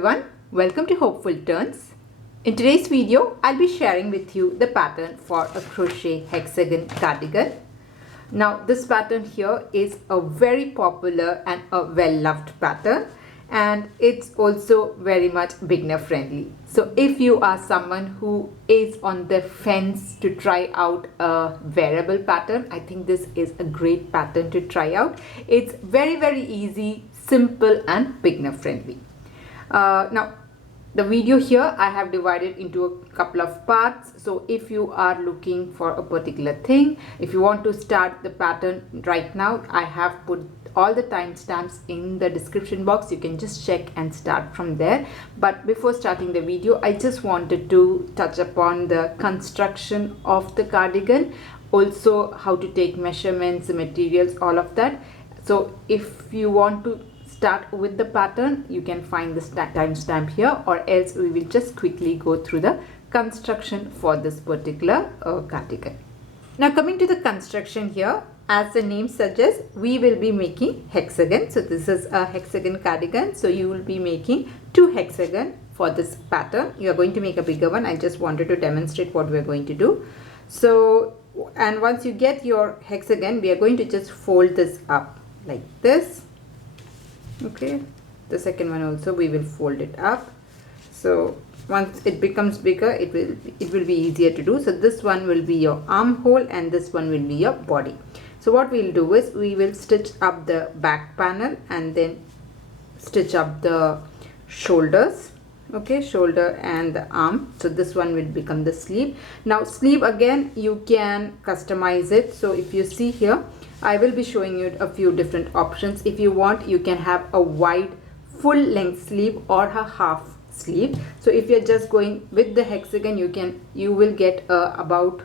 everyone, welcome to Hopeful Turns. In today's video, I'll be sharing with you the pattern for a crochet hexagon cardigan. Now this pattern here is a very popular and a well-loved pattern, and it's also very much beginner friendly. So if you are someone who is on the fence to try out a wearable pattern, I think this is a great pattern to try out. It's very easy, simple and beginner friendly. Now the video here I have divided into a couple of parts. So if you are looking for a particular thing, if you want to start the pattern right now, I have put all the timestamps in the description box. You can just check and start from there. But before starting the video, I just wanted to touch upon the construction of the cardigan, also how to take measurements, materials, all of that. So if you want to start with the pattern, you can find this timestamp here, or else we will just quickly go through the construction for this particular cardigan. Now coming to the construction here, as the name suggests, we will be making hexagon. So this is a hexagon cardigan, so you will be making 2 hexagon for this pattern. You are going to make a bigger one. I just wanted to demonstrate what we are going to do. So, and once you get your hexagon, we are going to just fold this up like this. Okay, the second one also we will fold it up. So once it becomes bigger, it will be easier to do. So this one will be your armhole and this one will be your body. So what we'll do is we will stitch up the back panel and then stitch up the shoulders. Okay, shoulder and the arm. So this one will become the sleeve. Now sleeve, again you can customize it. So if you see here, I will be showing you a few different options. If you want, you can have a wide full length sleeve or a half sleeve. So if you're just going with the hexagon, you will get about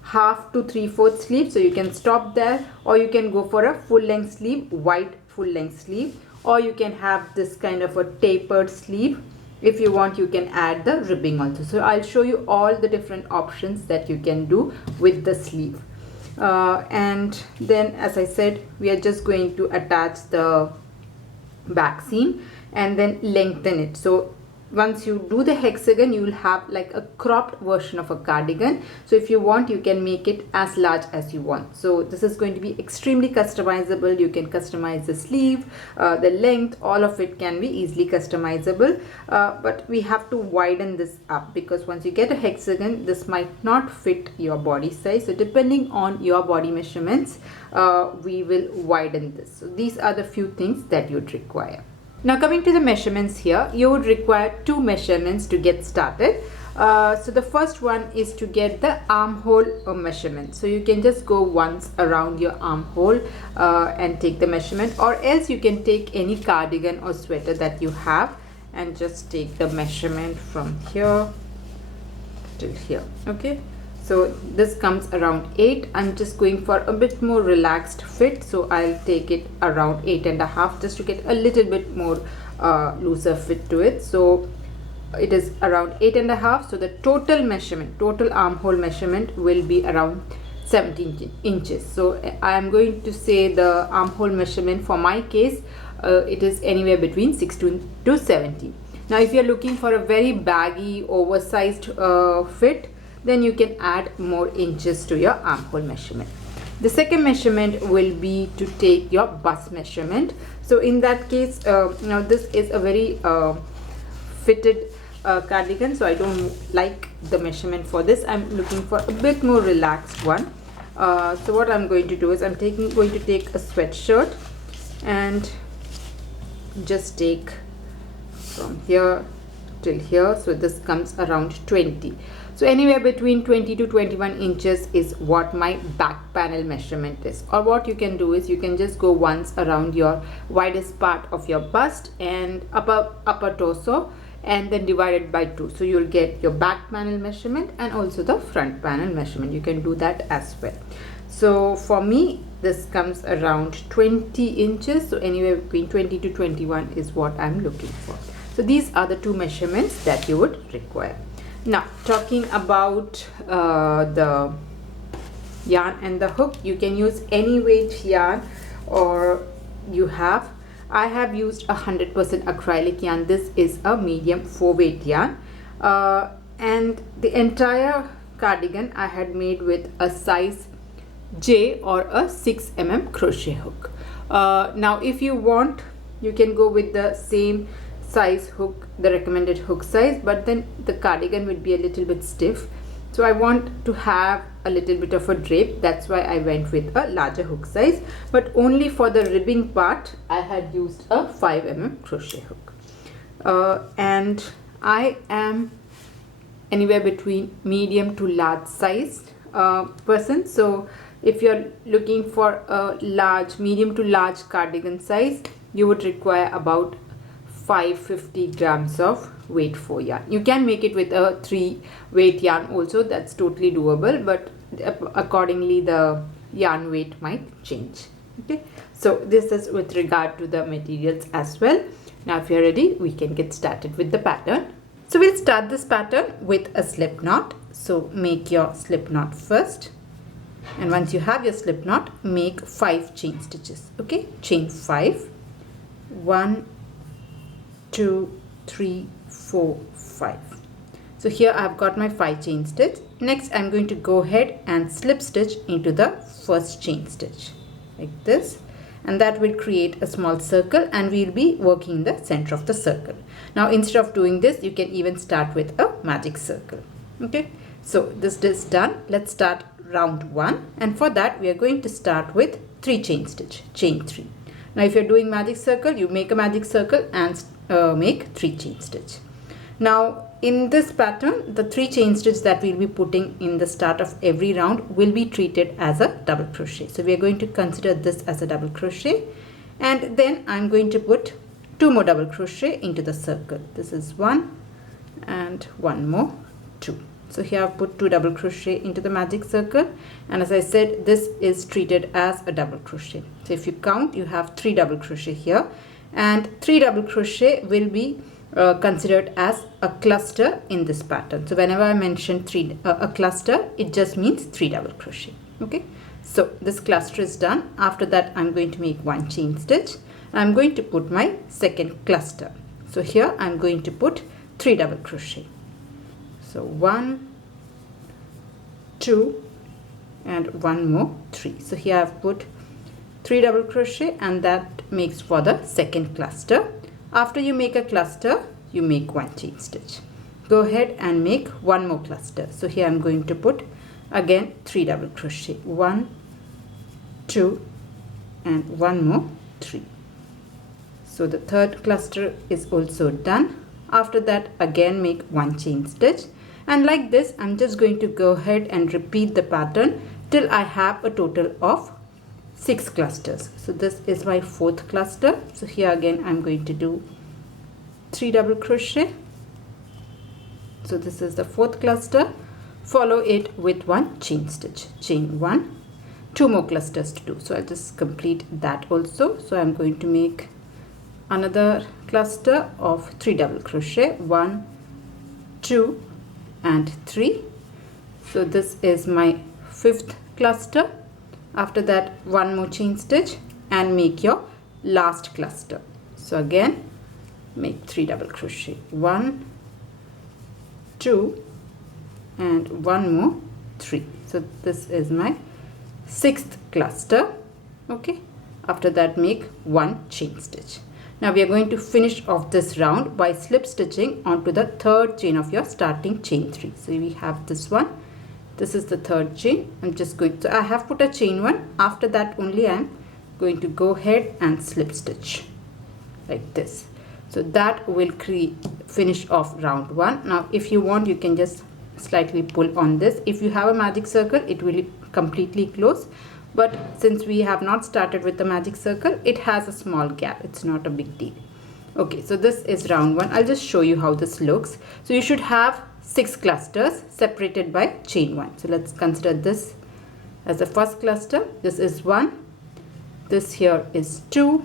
half to 3/4 sleeve. So you can stop there, or you can go for a full length sleeve, wide full length sleeve, or you can have this kind of a tapered sleeve. If you want, you can add the ribbing also. So I'll show you all the different options that you can do with the sleeve. And then, as I said, we are just going to attach the back seam and then lengthen it. So once you do the hexagon, you will have like a cropped version of a cardigan. So if you want, you can make it as large as you want. So this is going to be extremely customizable. You can customize the sleeve, the length, all of it can be easily customizable. But we have to widen this up, because once you get a hexagon, this might not fit your body size. So depending on your body measurements, we will widen this. So these are the few things that you'd require. Now coming to the measurements here, you would require 2 measurements to get started. So the first one is to get the armhole measurement. So you can just go once around your armhole and take the measurement, or else you can take any cardigan or sweater that you have and just take the measurement from here till here. Okay, so this comes around 8. I'm just going for a bit more relaxed fit, so I'll take it around 8.5 just to get a little bit more looser fit to it. So it is around 8.5. So the total measurement, total armhole measurement will be around 17 inches. So I am going to say the armhole measurement for my case, it is anywhere between 16 to 17. Now if you're looking for a very baggy, oversized fit, then you can add more inches to your armhole measurement. The second measurement will be to take your bust measurement. So in that case, now this is a very fitted cardigan, so I don't like the measurement for this. I'm looking for a bit more relaxed one. So what I'm going to do is I'm going to take a sweatshirt and just take from here till here. So this comes around 20. So anywhere between 20 to 21 inches is what my back panel measurement is. Or what you can do is you can just go once around your widest part of your bust and upper torso, and then divide it by 2. So you'll get your back panel measurement and also the front panel measurement. You can do that as well. So for me, this comes around 20 inches. So anywhere between 20 to 21 is what I'm looking for. So these are the 2 measurements that you would require. Now talking about the yarn and the hook, you can use any weight yarn or you have. I have used 100% acrylic yarn. This is a medium 4 weight yarn, and the entire cardigan I had made with a size J or a 6 mm crochet hook. Now if you want, you can go with the same size hook, the recommended hook size, but then the cardigan would be a little bit stiff, so I want to have a little bit of a drape. That's why I went with a larger hook size, but only for the ribbing part I had used a 5 mm crochet hook. And I am anywhere between medium to large sized person, so if you're looking for a medium to large cardigan size, you would require about 550 grams of weight 4 yarn. You can make it with a 3 weight yarn also, that's totally doable, but accordingly the yarn weight might change. Okay, so this is with regard to the materials as well. Now if you're ready, we can get started with the pattern. So we'll start this pattern with a slip knot. So make your slip knot first, and once you have your slip knot, make 5 chain stitches. Okay, chain 5, 1, 2, 3, 4, 5. So here I've got my 5 chain stitch. Next I'm going to go ahead and slip stitch into the first chain stitch like this, and that will create a small circle, and we'll be working in the center of the circle. Now instead of doing this, you can even start with a magic circle. Okay, so this is done. Let's start round 1, and for that we are going to start with 3 chain stitch, chain 3. Now if you're doing magic circle, you make a magic circle and make 3 chain stitch. Now in this pattern, the 3 chain stitch that we'll be putting in the start of every round will be treated as a double crochet. So we are going to consider this as a double crochet, and then I'm going to put 2 more double crochet into the circle. This is 1 and 1 more, 2. So here I've put 2 double crochet into the magic circle, and as I said, this is treated as a double crochet. So if you count, you have 3 double crochet here, and 3 double crochet will be considered as a cluster in this pattern. So whenever I mention a cluster, it just means 3 double crochet. Okay, so this cluster is done. After that I'm going to make 1 chain stitch. I'm going to put my second cluster. So here I'm going to put 3 double crochet. So 1, 2, and 1 more, 3. So here I've put 3 double crochet, and that makes for the second cluster. After you make a cluster, you make 1 chain stitch. Go ahead and make 1 more cluster. So here I'm going to put again 3 double crochet, 1, 2, and 1 more, 3. So the third cluster is also done. After that, again make 1 chain stitch, and like this I'm just going to go ahead and repeat the pattern till I have a total of 6 clusters. So this is my 4th cluster. So here again I'm going to do 3 double crochet. So this is the 4th cluster. Follow it with 1 chain stitch, chain 1, 2 more clusters to do. So I'll just complete that also. So I'm going to make another cluster of 3 double crochet, 1, 2, and 3. So this is my 5th cluster. After that, 1 more chain stitch and make your last cluster. So again make 3 double crochet, 1, 2, and 1 more, 3. So this is my 6th cluster. Okay, after that make 1 chain stitch. Now we are going to finish off this round by slip stitching onto the 3rd chain of your starting chain 3. So we have this one. This is the 3rd chain. I'm just going to, I have put a chain 1. After that only I'm going to go ahead and slip stitch like this. So that will finish off round 1. Now if you want, you can just slightly pull on this. If you have a magic circle, it will completely close. But since we have not started with the magic circle, it has a small gap. It's not a big deal. Okay, so this is round 1. I'll just show you how this looks. So you should have 6 clusters separated by chain 1. So let's consider this as the first cluster. This is 1. This here is 2.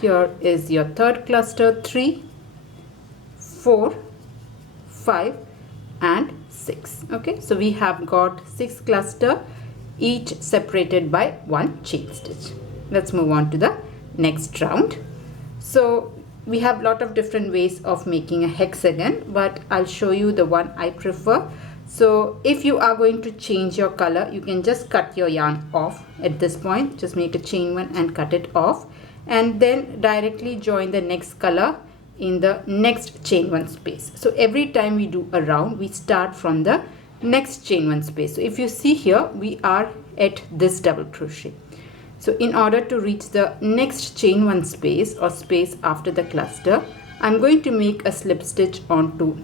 Here is your 3rd cluster, 3, 4, 5, and 6. Okay, so we have got 6 cluster, each separated by 1 chain stitch. Let's move on to the next round. So we have a lot of different ways of making a hexagon, but I'll show you the one I prefer. So if you are going to change your color, you can just cut your yarn off at this point. Just make a chain one and cut it off, and then directly join the next color in the next chain one space. So every time we do a round, we start from the next chain one space. So if you see here, we are at this double crochet. So in order to reach the next chain one space or space after the cluster, I'm going to make a slip stitch onto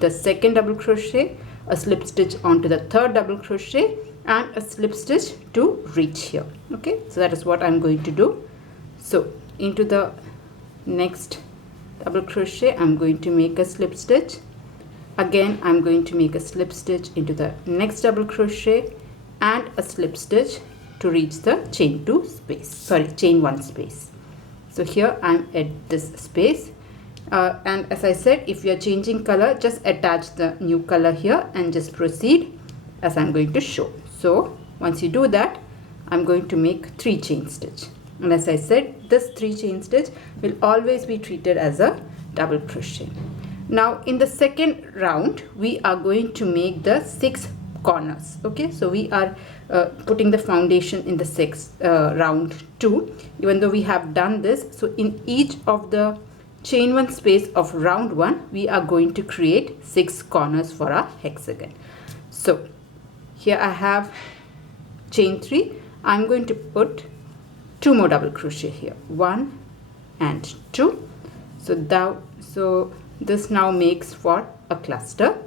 the second double crochet, a slip stitch onto the third double crochet, and a slip stitch to reach here. Okay, so that is what I'm going to do. So into the next double crochet, I'm going to make a slip stitch. Again, I'm going to make a slip stitch into the next double crochet and a slip stitch to reach the chain one space. So here I'm at this space, and as I said, if you are changing color, just attach the new color here and just proceed as I'm going to show. So once you do that, I'm going to make 3 chain stitch, and as I said, this 3 chain stitch will always be treated as a double crochet. Now in the second round, we are going to make the 6 corners. Okay, so we are putting the foundation in the 6th round 2, even though we have done this. So in each of the chain one space of round 1, we are going to create 6 corners for our hexagon. So here I have chain 3. I'm going to put 2 more double crochet here, 1 and 2. So this now makes for a cluster.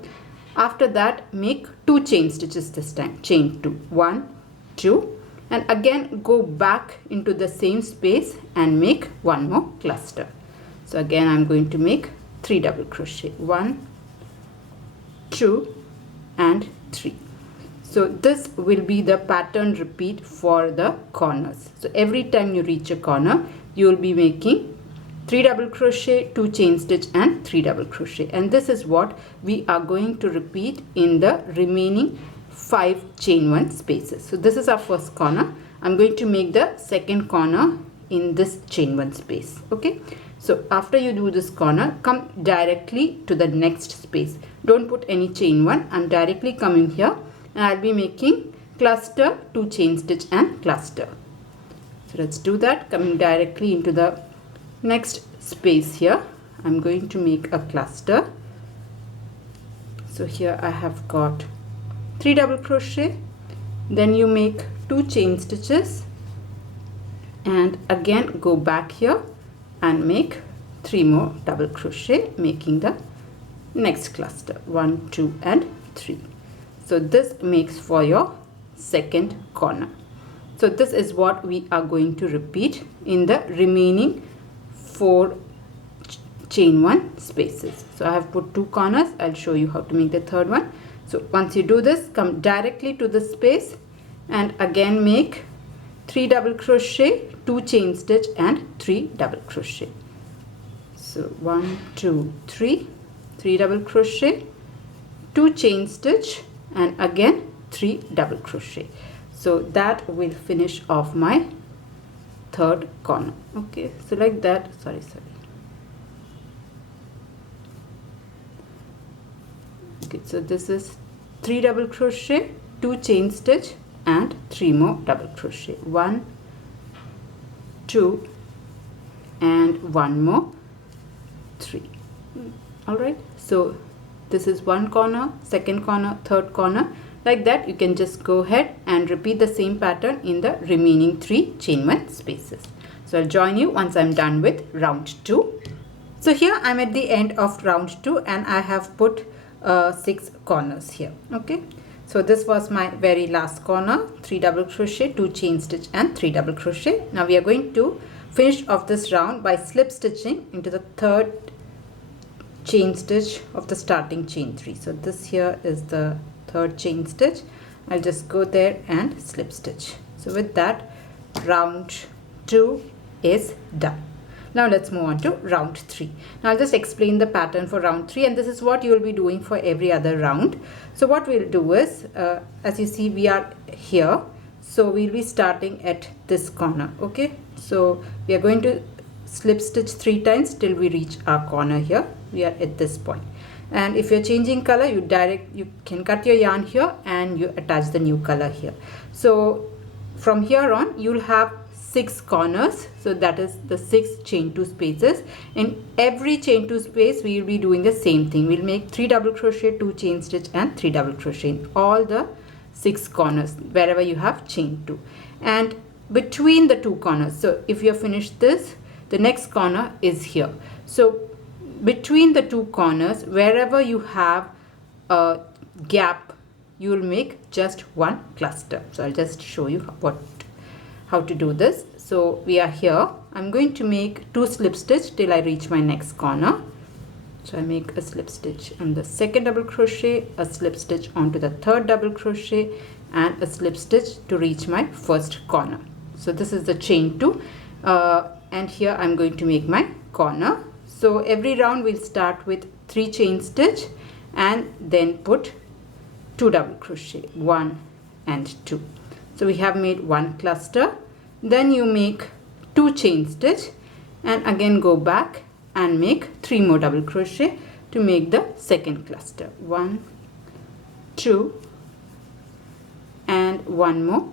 After that, make 2 chain stitches this time, chain 2, 1, 2, and again go back into the same space and make 1 more cluster. So again I'm going to make 3 double crochet, 1, 2 and 3. So this will be the pattern repeat for the corners. So every time you reach a corner, you will be making 3 double crochet, 2 chain stitch and 3 double crochet, and this is what we are going to repeat in the remaining 5 chain one spaces. So this is our first corner. I'm going to make the second corner in this chain one space. Okay, so after you do this corner, come directly to the next space. Don't put any chain one. I'm directly coming here and I'll be making cluster, 2 chain stitch and cluster. So let's do that. Coming directly into the next space here, I'm going to make a cluster. So here I have got 3 double crochet, then you make 2 chain stitches and again go back here and make 3 more double crochet, making the next cluster, 1, 2 and 3. So this makes for your second corner. So this is what we are going to repeat in the remaining 4 chain one spaces. So I have put 2 corners. I'll show you how to make the third one. So once you do this, come directly to the space and again make 3 double crochet, 2 chain stitch and 3 double crochet. So 1, 2, 3, 3 double crochet, 2 chain stitch and again 3 double crochet. So that will finish off my third corner. Okay, so like that, sorry. Okay, so this is 3 double crochet, 2 chain stitch and 3 more double crochet, 1, 2 and 1 more, 3. All right, so this is one corner, second corner, third corner. Like that, you can just go ahead and repeat the same pattern in the remaining 3 chain one spaces. So I'll join you once I'm done with round 2. So here I'm at the end of round 2 and I have put 6 corners here. Okay, so this was my very last corner, 3 double crochet, 2 chain stitch and 3 double crochet. Now we are going to finish off this round by slip stitching into the third chain stitch of the starting chain 3. So this here is the third chain stitch. I'll just go there and slip stitch. So with that, round 2 is done. Now let's move on to round 3. Now I'll just explain the pattern for round 3, and this is what you will be doing for every other round. So what we'll do is, as you see, we are here, so we'll be starting at this corner. Okay, So we are going to slip stitch 3 times till we reach our corner here. We are at this point. And if you're changing color, you can cut your yarn here and you attach the new color here. So from here on you'll have 6 corners, so that is the 6 chain 2 spaces. In every chain 2 space we will be doing the same thing. We'll make 3 double crochet, 2 chain stitch and 3 double crochet in all the 6 corners wherever you have chain 2. And between the 2 corners, so if you have finished this, the next corner is here. So between the 2 corners, wherever you have a gap, you will make just 1 cluster. So I'll just show you how to do this. So we are here. I'm going to make 2 slip stitch till I reach my next corner. So I make a slip stitch on the second double crochet, a slip stitch onto the third double crochet and a slip stitch to reach my first corner. So this is the chain 2 and here I'm going to make my corner. So every round we'll start with 3 chain stitch and then put 2 double crochet, 1 and 2. So we have made 1 cluster. Then you make 2 chain stitch and again go back and make 3 more double crochet to make the second cluster. 1, 2 and 1 more,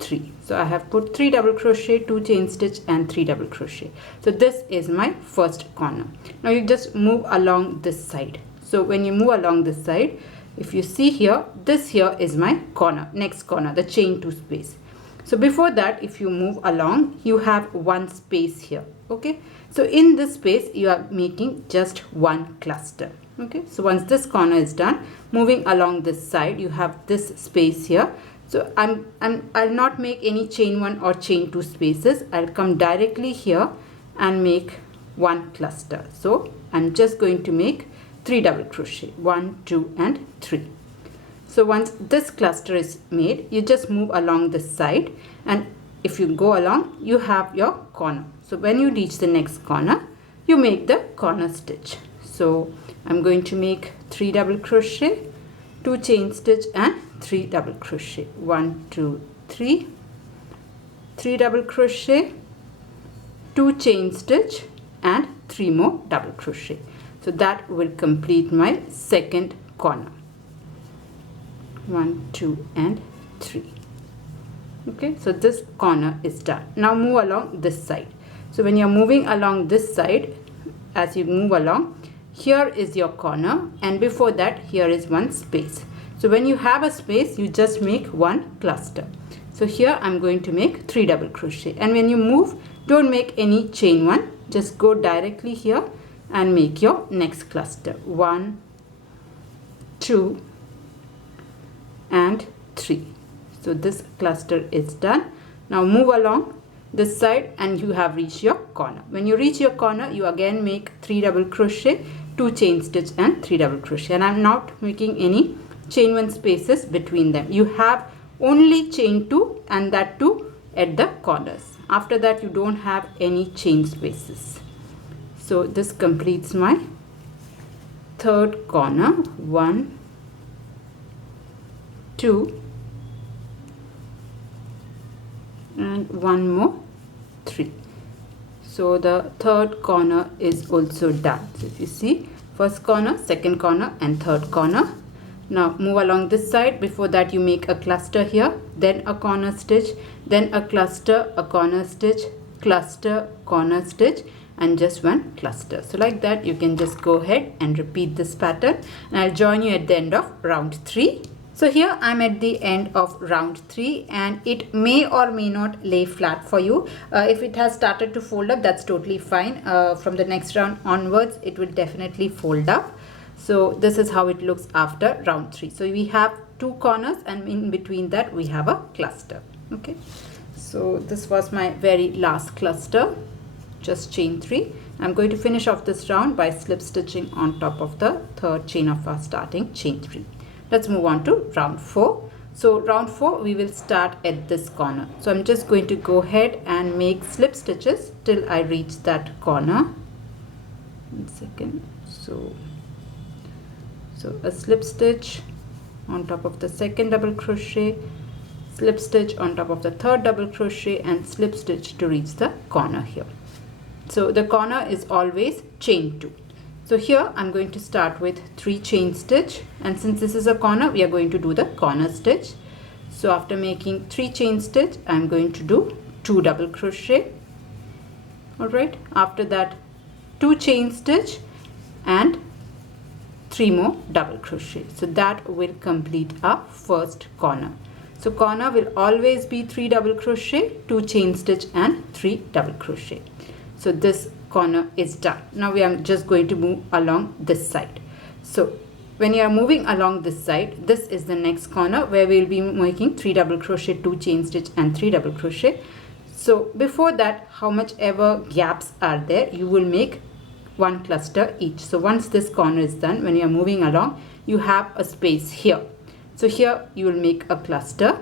3. So I have put 3 double crochet, 2 chain stitch and 3 double crochet. So this is my first corner. Now you just move along this side. So when you move along this side, if you see here, this here is my corner, next corner, the chain 2 space. So before that, if you move along, you have 1 space here. Okay, so in this space you are making just 1 cluster. Okay, so once this corner is done, moving along this side, you have this space here. So I'll not make any chain 1 or chain 2 spaces. I'll come directly here and make 1 cluster. So I'm just going to make 3 double crochet, 1, 2 and 3. So once this cluster is made, you just move along this side, and if you go along, you have your corner. So when you reach the next corner, you make the corner stitch. So I'm going to make 3 double crochet, 2 chain stitch and 3 double crochet, 1, 2, 3, 3 double crochet, 2 chain stitch and 3 more double crochet. So that will complete my second corner. 1, 2 and 3. Okay, so this corner is done. Now move along this side. So when you're moving along this side, as you move along, here is your corner, and before that here is 1 space. So when you have a space, you just make 1 cluster. So here I'm going to make 3 double crochet, and when you move, don't make any chain 1, just go directly here and make your next cluster. 1, 2 and 3. So this cluster is done. Now move along this side and you have reached your corner. When you reach your corner, you again make 3 double crochet, 2 chain stitch and 3 double crochet, and I'm not making any chain 1 spaces between them. You have only chain 2, and that too at the corners. After that you don't have any chain spaces. So this completes my third corner. 1, 2 and 1 more, 3. So the third corner is also done. So if you see, first corner, second corner and third corner. Now move along this side. Before that you make a cluster here, then a corner stitch, then a cluster, a corner stitch, cluster, corner stitch and just 1 cluster. So like that you can just go ahead and repeat this pattern, and I'll join you at the end of round 3. So here I'm at the end of round 3, and it may or may not lay flat for you. If it has started to fold up, that's totally fine. From the next round onwards, it will definitely fold up. So this is how it looks after round 3. So we have 2 corners, and in between that we have a cluster. Okay, so this was my very last cluster, just chain 3. I'm going to finish off this round by slip stitching on top of the third chain of our starting chain 3. Let's move on to round 4. So round 4 we will start at this corner. So I'm just going to go ahead and make slip stitches till I reach that corner. 1 second. So a slip stitch on top of the second double crochet, slip stitch on top of the third double crochet and slip stitch to reach the corner here. So the corner is always chain 2. So here I'm going to start with 3 chain stitch, and since this is a corner, we are going to do the corner stitch. So after making 3 chain stitch, I'm going to do 2 double crochet. Alright, after that 2 chain stitch and 3 more double crochet. So that will complete our first corner. So corner will always be 3 double crochet, 2 chain stitch and 3 double crochet. So this corner is done. Now we are just going to move along this side. So when you are moving along this side, this is the next corner where we will be making 3 double crochet, 2 chain stitch and 3 double crochet. So before that, how much ever gaps are there, you will make 1 cluster each. So once this corner is done, when you are moving along, you have a space here. So here you will make a cluster.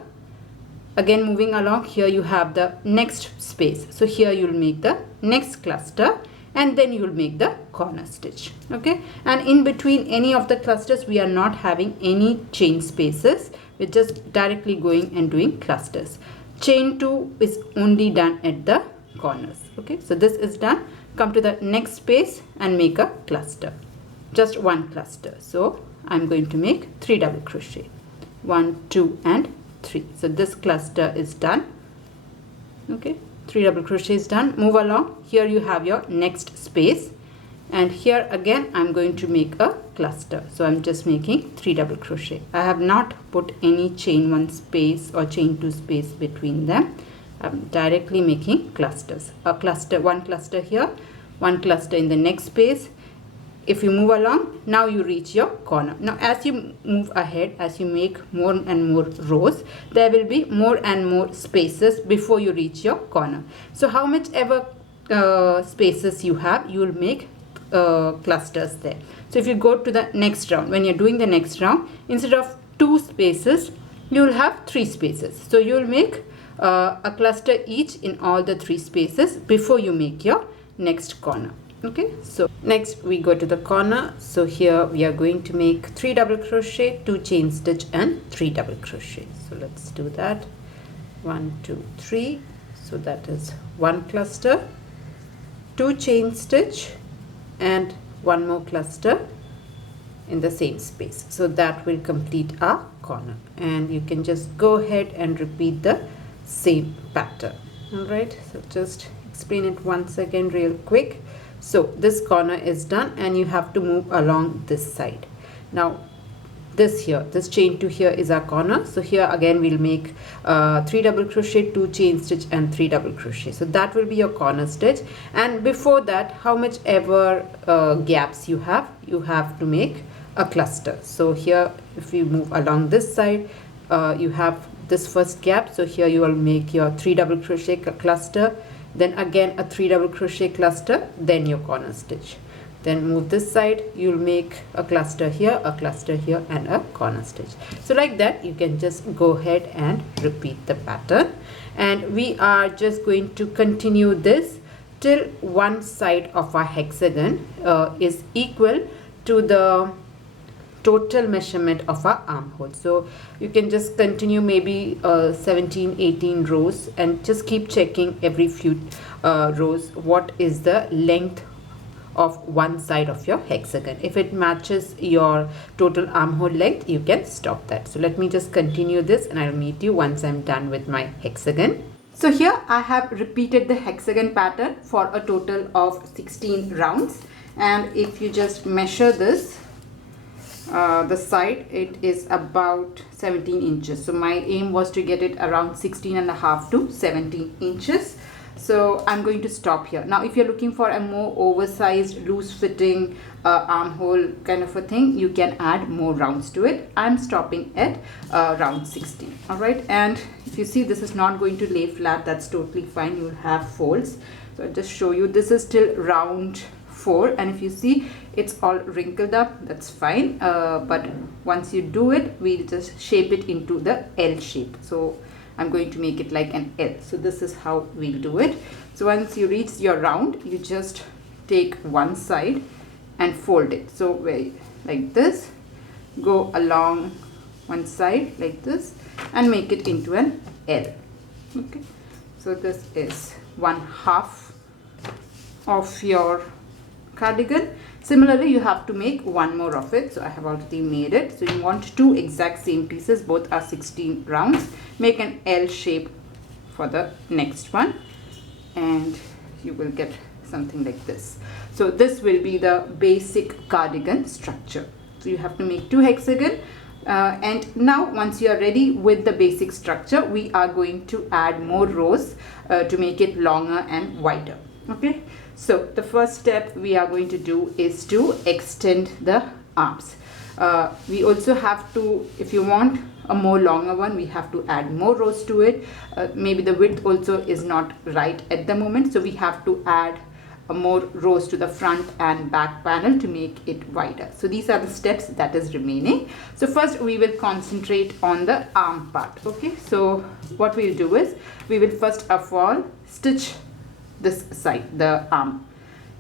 Again moving along, here you have the next space. So here you will make the next cluster and then you will make the corner stitch. Okay, and in between any of the clusters, we are not having any chain spaces. We're just directly going and doing clusters. Chain 2 is only done at the corners. Okay, so this is done. Come to the next space and make a cluster, just 1 cluster. So I'm going to make 3 double crochet, 1, 2 and 3. So this cluster is done. Okay, 3 double crochet is done. Move along. Here you have your next space, and here again I'm going to make a cluster. So I'm just making 3 double crochet. I have not put any chain 1 space or chain 2 space between them. I'm directly making clusters. A cluster, 1 cluster here, 1 cluster in the next space. If you move along, now you reach your corner. Now as you move ahead, as you make more and more rows, there will be more and more spaces before you reach your corner. So how much ever spaces you have, you will make clusters there. So if you go to the next round, when you're doing the next round, instead of 2 spaces, you will have 3 spaces. So you will make a cluster each in all the 3 spaces before you make your next corner. Okay, so next we go to the corner. So here we are going to make 3 double crochet, 2 chain stitch and 3 double crochet. So let's do that. 1, 2, 3. So that is 1 cluster, 2 chain stitch and 1 more cluster in the same space. So that will complete our corner, and you can just go ahead and repeat the same pattern. All right, so just explain it once again real quick. So this corner is done and you have to move along this side. Now this here, this chain 2 here is our corner. So here again we'll make 3 double crochet, 2 chain stitch and 3 double crochet. So that will be your corner stitch, and before that, how much ever gaps you have to make a cluster. So here if you move along this side, you have this first gap. So here you will make your 3 double crochet cluster, then again a 3 double crochet cluster, then your corner stitch. Then move this side, you'll make a cluster here and a corner stitch. So like that you can just go ahead and repeat the pattern, and we are just going to continue this till one side of our hexagon is equal to the total measurement of our armhole. So you can just continue maybe 17-18 rows and just keep checking every few rows what is the length of one side of your hexagon. If it matches your total armhole length, you can stop that. So let me just continue this and I'll meet you once I'm done with my hexagon. So here I have repeated the hexagon pattern for a total of 16 rounds, and if you just measure this, the side, it is about 17 inches. So my aim was to get it around 16.5 to 17 inches. So I'm going to stop here. Now if you're looking for a more oversized, loose fitting armhole kind of a thing, you can add more rounds to it. I'm stopping at round 16. All right, and if you see this is not going to lay flat, that's totally fine. You'll have folds. So I'll just show you, this is still round 4, and if you see it's all wrinkled up, that's fine, but once you do it, we'll just shape it into the L shape. So I'm going to make it like an L. So this is how we'll do it. So once you reach your round, you just take one side and fold it. So like this, go along one side like this and make it into an L. Okay, so this is 1/2 of your cardigan. Similarly, you have to make one more of it. So I have already made it. So you want two exact same pieces, both are 16 rounds. Make an L shape for the next one and you will get something like this. So this will be the basic cardigan structure. So you have to make 2 hexagon. And now once you are ready with the basic structure, we are going to add more rows to make it longer and wider. Okay, so the first step we are going to do is to extend the arms. We also have to, if you want a more longer one, we have to add more rows to it. Maybe the width also is not right at the moment, so we have to add more rows to the front and back panel to make it wider. So these are the steps that is remaining. So first we will concentrate on the arm part. Okay, so what we'll do is we will first of all stitch this side, the arm,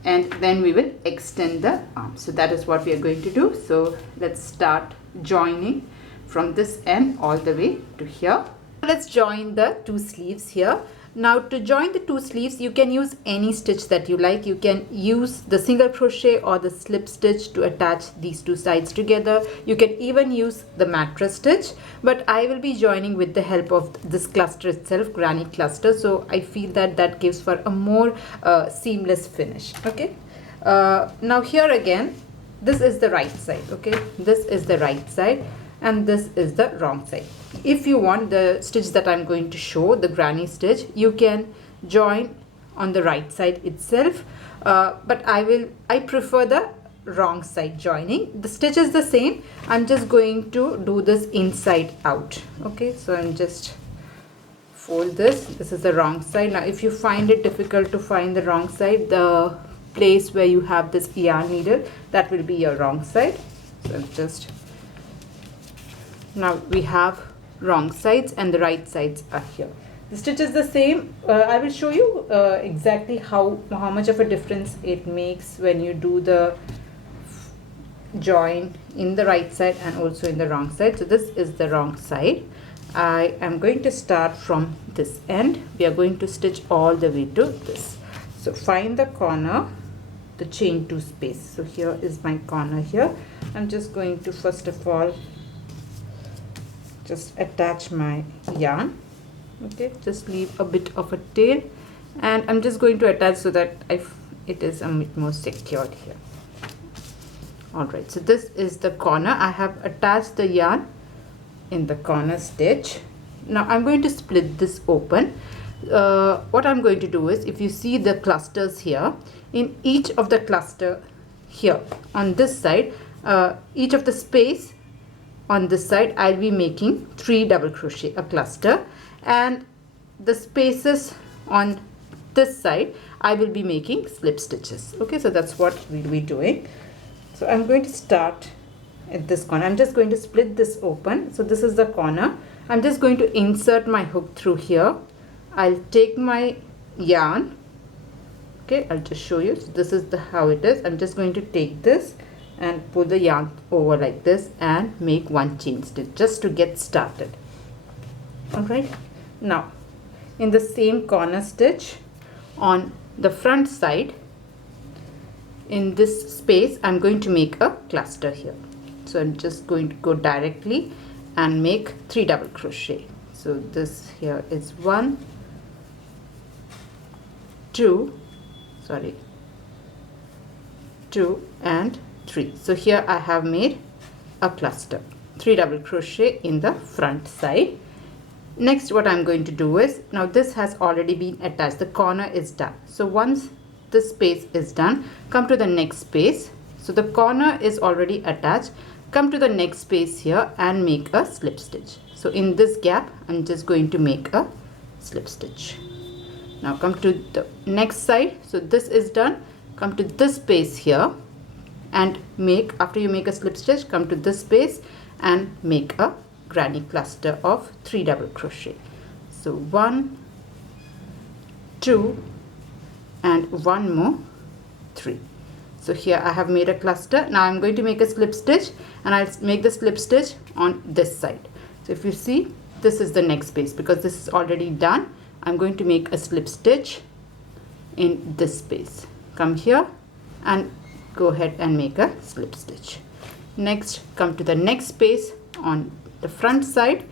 and then we will extend the arm. So that is what we are going to do. So let's start joining from this end all the way to here. Let's join the 2 sleeves here. Now to join the 2 sleeves, you can use any stitch that you like. You can use the single crochet or the slip stitch to attach these 2 sides together. You can even use the mattress stitch, but I will be joining with the help of this cluster itself, granny cluster. So I feel that that gives for a more seamless finish. Okay, now here again, this is the right side. Okay, this is the right side and this is the wrong side. If you want the stitch that I'm going to show, the granny stitch, you can join on the right side itself, but I prefer the wrong side joining. The stitch is the same. I'm just going to do this inside out. Okay, so I'm just fold this. This is the wrong side. Now if you find it difficult to find the wrong side, the place where you have this yarn needle, that will be your wrong side. So just, now we have wrong sides and the right sides are here. The stitch is the same. I will show you exactly how much of a difference it makes when you do the join in the right side and also in the wrong side. So this is the wrong side. I am going to start from this end. We are going to stitch all the way to this. So find the corner, the chain 2 space. So here is my corner here. I'm just going to first of all just attach my yarn. Okay, just leave a bit of a tail and I'm just going to attach so that it is a bit more secured here. Alright, so this is the corner. I have attached the yarn in the corner stitch. Now I'm going to split this open. What I'm going to do is, if you see the clusters here, in each of the cluster here on this side, each of the space on this side, I'll be making 3 double crochet, a cluster, and the spaces on this side I will be making slip stitches. Okay, so that's what we'll be doing. So I'm going to start at this corner. I'm just going to split this open. So this is the corner. I'm just going to insert my hook through here. I'll take my yarn. Okay, I'll just show you. So this is how it is. I'm just going to take this and pull the yarn over like this and make 1 chain stitch just to get started. Alright, now in the same corner stitch on the front side, in this space I'm going to make a cluster here. So I'm just going to go directly and make 3 double crochet. So this here is 1, 2 and 3. So here I have made a cluster, 3 double crochet in the front side. Next, what I'm going to do is, now this has already been attached, the corner is done. So once this space is done, come to the next space. So the corner is already attached. Come to the next space here and make a slip stitch. So in this gap, I'm just going to make a slip stitch. Now come to the next side. So this is done. Come to this space here and make, after you make a slip stitch, come to this space and make a granny cluster of 3 double crochet. So 1, 2 and 1 more, 3. So here I have made a cluster. Now I'm going to make a slip stitch, and I'll make the slip stitch on this side. So if you see, this is the next space. Because this is already done, I'm going to make a slip stitch in this space. Come here and go ahead and make a slip stitch. Next, come to the next space on the front side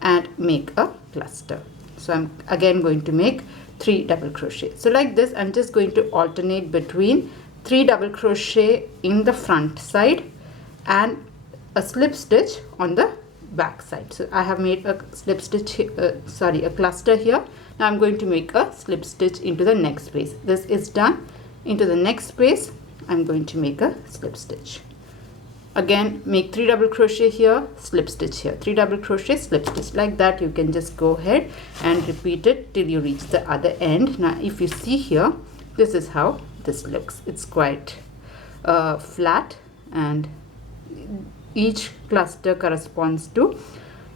and make a cluster. So I'm again going to make 3 double crochet. So like this, I'm just going to alternate between 3 double crochet in the front side and a slip stitch on the back side. So I have made a slip stitch, a cluster here. Now I'm going to make a slip stitch into the next space. This is done. Into the next space, I'm going to make a slip stitch. Again, make 3 double crochet here, slip stitch here, 3 double crochet, slip stitch. Like that, you can just go ahead and repeat it till you reach the other end. Now if you see here, this is how this looks. It's quite flat, and each cluster corresponds to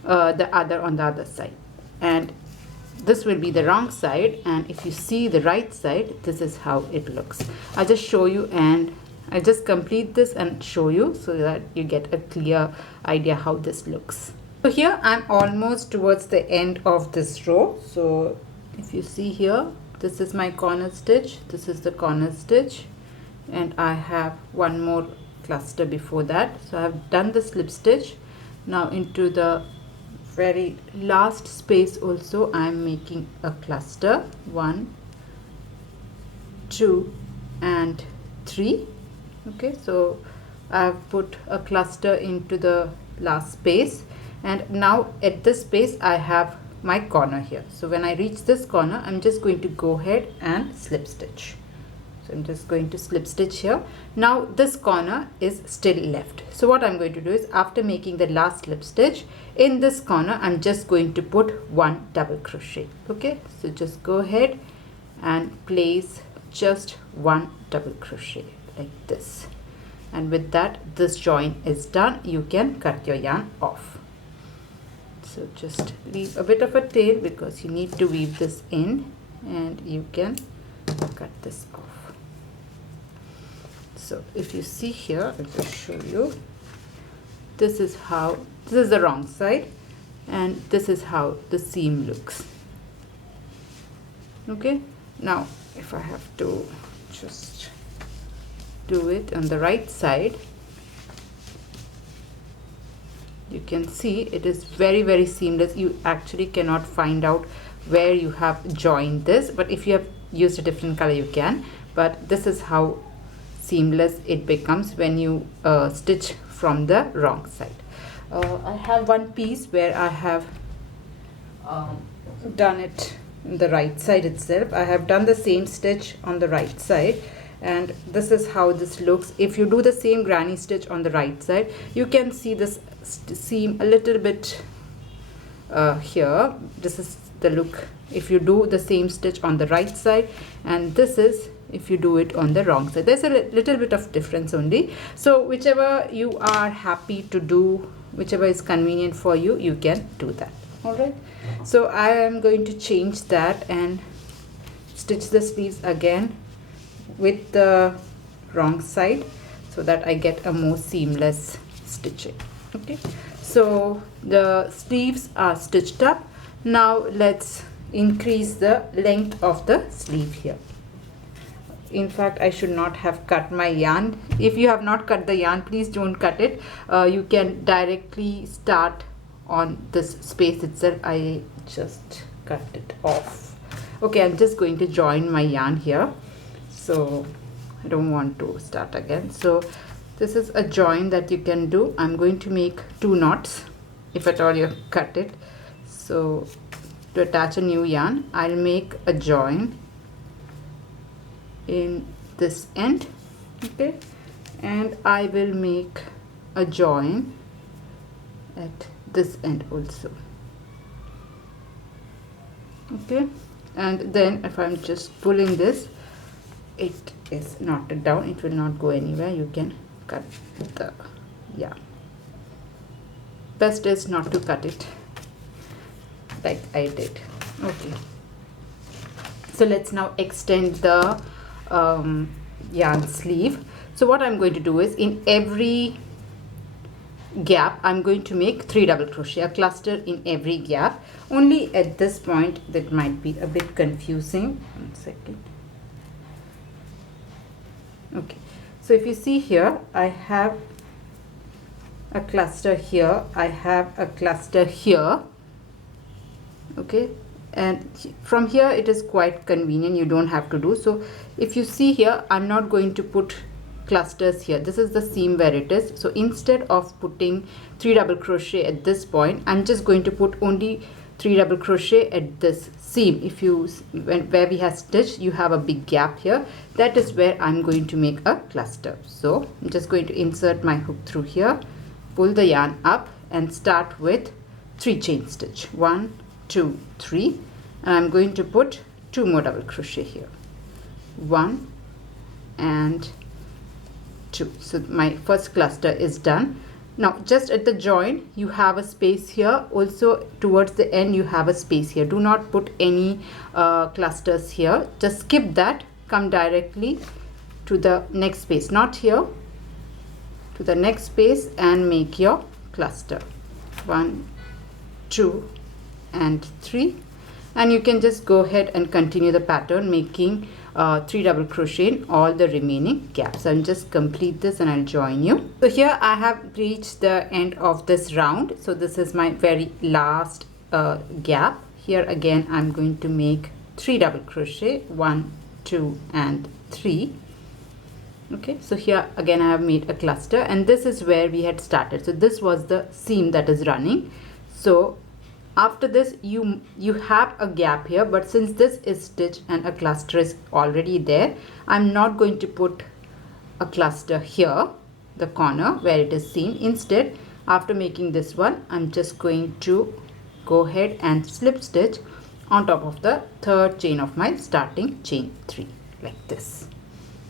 the other on the other side, and this will be the wrong side. And if you see the right side, this is how it looks. I'll just show you, and I just complete this and show you so that you get a clear idea how this looks. So here I'm almost towards the end of this row. So if you see here, this is my corner stitch, this is the corner stitch, and I have one more cluster before that. So I have done the slip stitch. Now into the very last space also I am making a cluster, 1, 2 and 3. Okay, so I have put a cluster into the last space, and now at this space I have my corner here. So when I reach this corner, I'm just going to go ahead and slip stitch. So I'm just going to slip stitch here. Now this corner is still left. So what I'm going to do is, after making the last slip stitch, in this corner I'm just going to put 1 double crochet. Okay, so just go ahead and place just 1 double crochet like this, and with that this join is done. You can cut your yarn off. So just leave a bit of a tail because you need to weave this in, and you can cut this off. So if you see here, I'll just show you. This is the wrong side, and this is how the seam looks. Okay, now if I have to just do it on the right side, you can see it is very seamless. You actually cannot find out where you have joined this, but if you have used a different color you can. But this is how seamless it becomes when you stitch from the wrong side. I have one piece where I have done it on the right side itself. I have done the same stitch on the right side, and this is how this looks. If you do the same granny stitch on the right side, you can see this seam a little bit here. This is the look if you do the same stitch on the right side, and this is if you do it on the wrong side. There's a little bit of difference only. So whichever you are happy to do, whichever is convenient for you, you can do that. All right, so I am going to change that and stitch the sleeves again with the wrong side so that I get a more seamless stitching. Okay, so the sleeves are stitched up. Now let's increase the length of the sleeve here. In fact, I should not have cut my yarn. If you have not cut the yarn, please don't cut it. You can directly start on this space itself. I just cut it off. Okay, I'm just going to join my yarn here, so I don't want to start again. So this is a join that you can do. I'm going to make 2 knots if at all you cut it. So to attach a new yarn, I'll make a join in this end. Okay, and I will make a join at this end also. Okay, and then if I'm just pulling this, it is knotted down. It will not go anywhere. You can cut the yarn. Best is not to cut it like I did. Okay, so let's now extend the yarn sleeve. So what I'm going to do is in every gap I'm going to make 3 double crochet, a cluster in every gap. Only at this point that might be a bit confusing. 1 second. Okay, so if you see here, I have a cluster here, I have a cluster here. Okay, and from here it is quite convenient, you don't have to do. So if you see here, I'm not going to put clusters here. This is the seam where it is. So instead of putting 3 double crochet at this point, I'm just going to put only 3 double crochet at this seam. If you where we have stitched, you have a big gap here. That is where I'm going to make a cluster. So I'm just going to insert my hook through here, pull the yarn up and start with 3 chain stitch. 1, 2, 3, and I'm going to put 2 more double crochet here. 1 and 2. So my first cluster is done. Now just at the join you have a space here, also towards the end you have a space here. Do not put any clusters here, just skip that, come directly to the next space, not here, to the next space, and make your cluster. 1, 2 and 3, and you can just go ahead and continue the pattern making 3 double crochet in all the remaining gaps. I'll just complete this and I'll join you. So here I have reached the end of this round. So this is my very last gap. Here again I'm going to make 3 double crochet, 1, 2 and 3. Okay, so here again I have made a cluster, and this is where we had started. So this was the seam that is running. So after this you have a gap here, but since this is stitched and a cluster is already there, I'm not going to put a cluster here, the corner where it is seam. Instead, after making this one, I'm just going to go ahead and slip stitch on top of the 3rd chain of my starting chain 3, like this.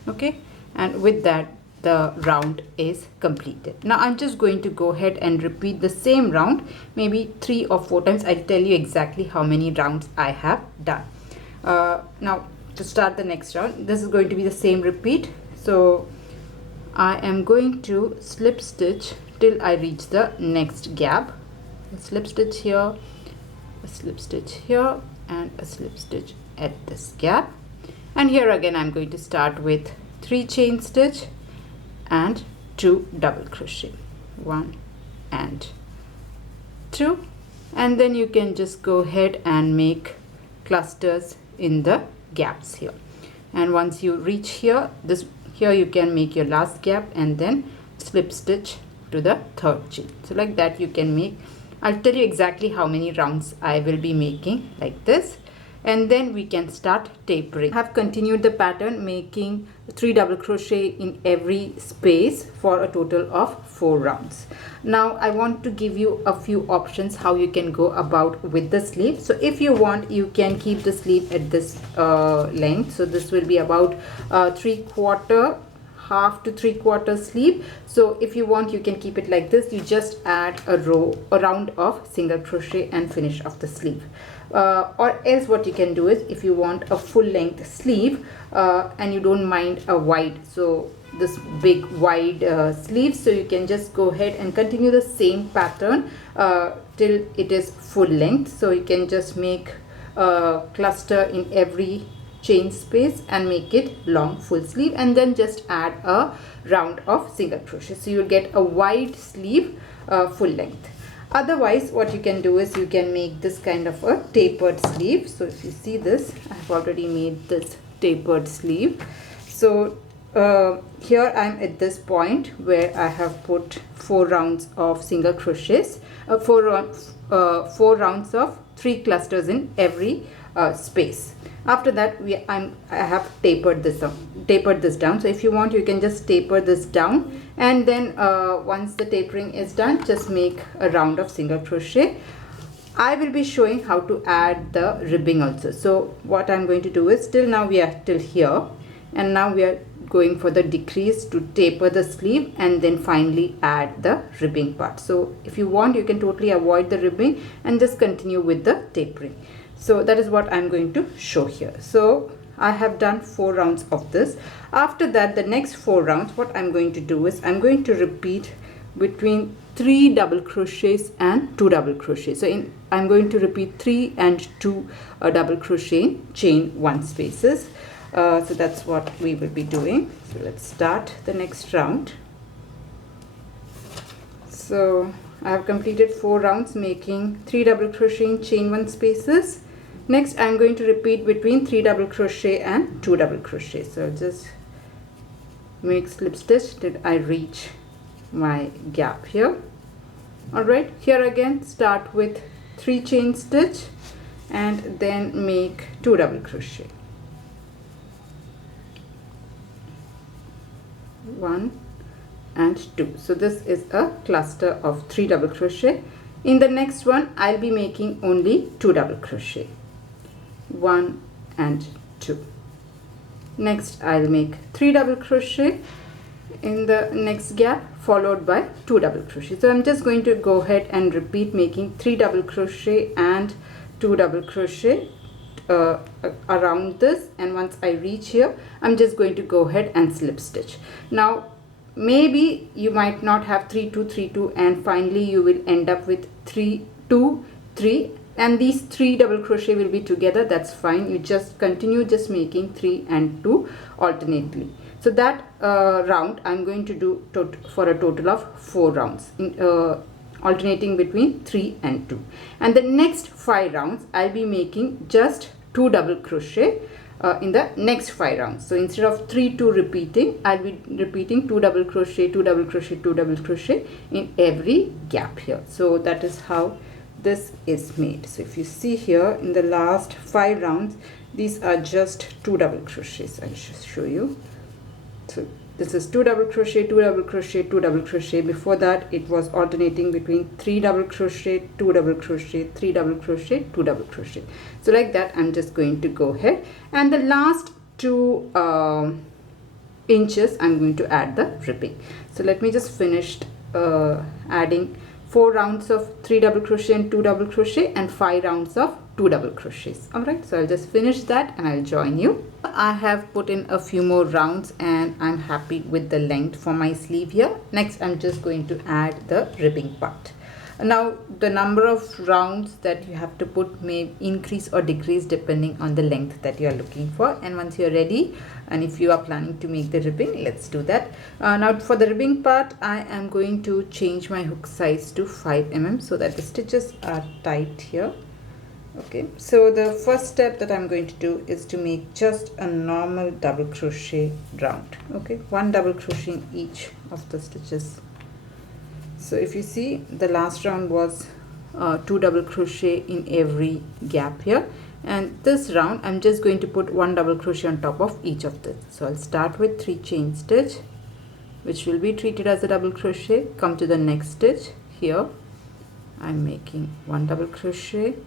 Okay, and with that the round is completed. Now I'm just going to go ahead and repeat the same round maybe 3 or 4 times. I'll tell you exactly how many rounds I have done. Now to start the next round, this is going to be the same repeat. So I am going to slip stitch till I reach the next gap. A slip stitch here, a slip stitch here, and a slip stitch at this gap. And here again I'm going to start with 3 chain stitch and 2 double crochet, 1 and 2, and then you can just go ahead and make clusters in the gaps here. And once you reach here, here you can make your last gap and then slip stitch to the 3rd chain. So like that you can make, I'll tell you exactly how many rounds I will be making like this, and then we can start tapering. I have continued the pattern making 3 double crochet in every space for a total of 4 rounds. Now I want to give you a few options how you can go about with the sleeve. So if you want, you can keep the sleeve at this length. So this will be about 3/4, half to 3/4 sleeve. So if you want, you can keep it like this. You just add a round of single crochet and finish off the sleeve. Or else what you can do is, if you want a full length sleeve and you don't mind a wide, so this big wide sleeve, so you can just go ahead and continue the same pattern till it is full length. So you can just make a cluster in every chain space and make it long full sleeve, and then just add a round of single crochet, so you'll get a wide sleeve full length. Otherwise what you can do is you can make this kind of a tapered sleeve. So if you see this, I have already made this tapered sleeve. So here I'm at this point where I have put 4 rounds of single crochets, 4 rounds of 3 clusters in every space. After that I have tapered this down. So if you want, you can just taper this down, and then once the tapering is done, just make a round of single crochet. I will be showing how to add the ribbing also. So what I'm going to do is, till now we are till here, and now we are going for the decrease to taper the sleeve and then finally add the ribbing part. So if you want, you can totally avoid the ribbing and just continue with the tapering. So that is what I'm going to show here. So I have done 4 rounds of this. After that, the next 4 rounds, what I'm going to do is I'm going to repeat between 3 double crochets and 2 double crochets. So I'm going to repeat 3 and 2 double crochet chain 1 spaces. So that's what we will be doing. So let's start the next round. So I have completed 4 rounds making 3 double crochet chain 1 spaces. Next I'm going to repeat between 3 double crochet and 2 double crochet. So just make slip stitch till I reach my gap here. Alright, here again start with 3 chain stitch and then make 2 double crochet. 1 and 2. So this is a cluster of 3 double crochet. In the next one I'll be making only 2 double crochet. 1 and 2. Next I'll make 3 double crochet in the next gap followed by 2 double crochet. So I'm just going to go ahead and repeat making 3 double crochet and 2 double crochet around this, and once I reach here I'm just going to go ahead and slip stitch. Now maybe you might not have 3 2 3 2 and finally you will end up with 3 2 3, and these 3 double crochet will be together. That's fine. You just continue just making 3 and 2 alternately. So that round I'm going to do for a total of 4 rounds alternating between 3 and 2, and the next 5 rounds I'll be making just 2 double crochet in the next 5 rounds. So instead of 3 2 repeating, I'll be repeating 2 double crochet, 2 double crochet, 2 double crochet in every gap here. So that is how this is made. So if you see here in the last 5 rounds, these are just 2 double crochets. I'll just show you. So this is 2 double crochet, 2 double crochet, 2 double crochet. Before that it was alternating between 3 double crochet, 2 double crochet, 3 double crochet, 2 double crochet. So like that I'm just going to go ahead, and the last 2 inches I'm going to add the ribbing. So let me just finish adding 4 rounds of 3 double crochet and 2 double crochet and 5 rounds of 2 double crochets. Alright, so I'll just finish that and I'll join you. I have put in a few more rounds and I'm happy with the length for my sleeve here. Next I'm just going to add the ribbing part. Now the number of rounds that you have to put may increase or decrease depending on the length that you are looking for, and once you're ready and if you are planning to make the ribbing, let's do that. Now for the ribbing part I am going to change my hook size to 5 mm so that the stitches are tight here. Okay, so the first step that I'm going to do is to make just a normal double crochet round. Okay, 1 double crochet in each of the stitches. So if you see, the last round was 2 double crochet in every gap here, and this round I'm just going to put 1 double crochet on top of each of this. So I'll start with 3 chain stitch, which will be treated as a double crochet. Come to the next stitch. Here I'm making 1 double crochet.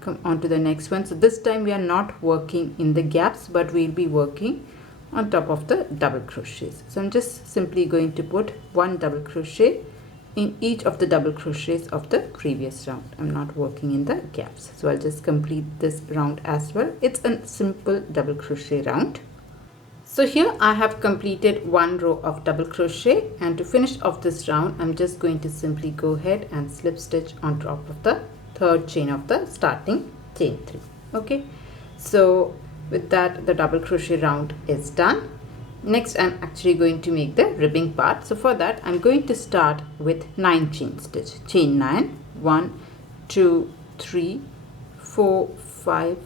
Come on to the next one. So this time we are not working in the gaps, but we'll be working on top of the double crochets. So I'm just simply going to put 1 double crochet in each of the double crochets of the previous round. I'm not working in the gaps. So I'll just complete this round as well. It's a simple double crochet round. So here I have completed 1 row of double crochet, and to finish off this round I'm just going to simply go ahead and slip stitch on top of the 3rd chain of the starting chain 3. Okay, so with that the double crochet round is done. Next I'm actually going to make the ribbing part. So for that I'm going to start with 9 chain stitch. Chain 9, 1 2 3 4 5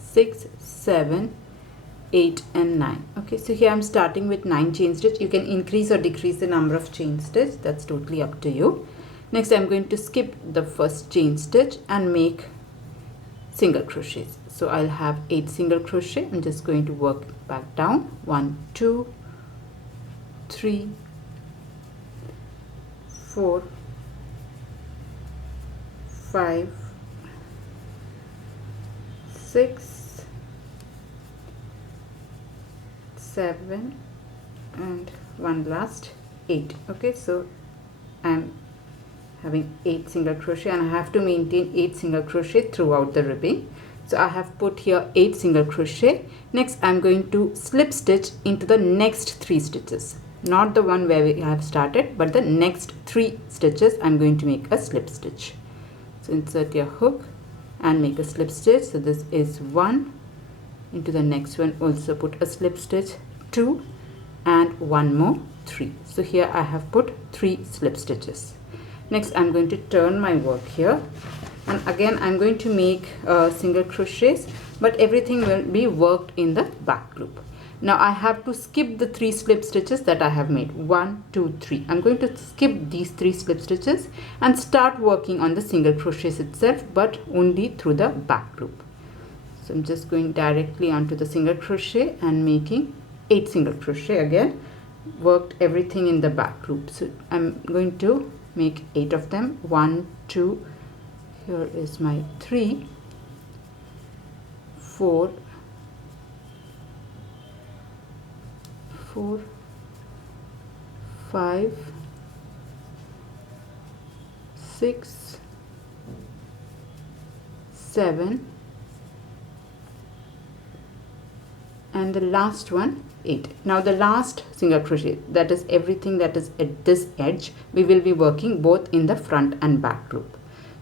6 7 8 and 9. Okay, so here I'm starting with 9 chain stitch. You can increase or decrease the number of chain stitch, that's totally up to you. Next I'm going to skip the first chain stitch and make single crochets. So I'll have 8 single crochet. I'm just going to work back down. 1 2 3 4 5 6 7 and one last 8. Okay, so I'm having 8 single crochet and I have to maintain 8 single crochet throughout the ribbing. So I have put here 8 single crochet. Next I'm going to slip stitch into the next 3 stitches, not the one where we have started, but the next 3 stitches I'm going to make a slip stitch. So insert your hook and make a slip stitch. So this is 1, into the next one also put a slip stitch, 2, and 1 more, 3. So here I have put 3 slip stitches. Next I'm going to turn my work here, and again I'm going to make single crochets, but everything will be worked in the back loop. Now I have to skip the 3 slip stitches that I have made, 1, 2, 3. I'm going to skip these 3 slip stitches and start working on the single crochets itself, but only through the back loop. So I'm just going directly onto the single crochet and making 8 single crochet again, worked everything in the back loop. So I'm going to make 8 of them, 1, 2, here is my 3, 4, 5, 6, 7, and the last one 8. Now the last single crochet, that is everything that is at this edge, we will be working both in the front and back loop.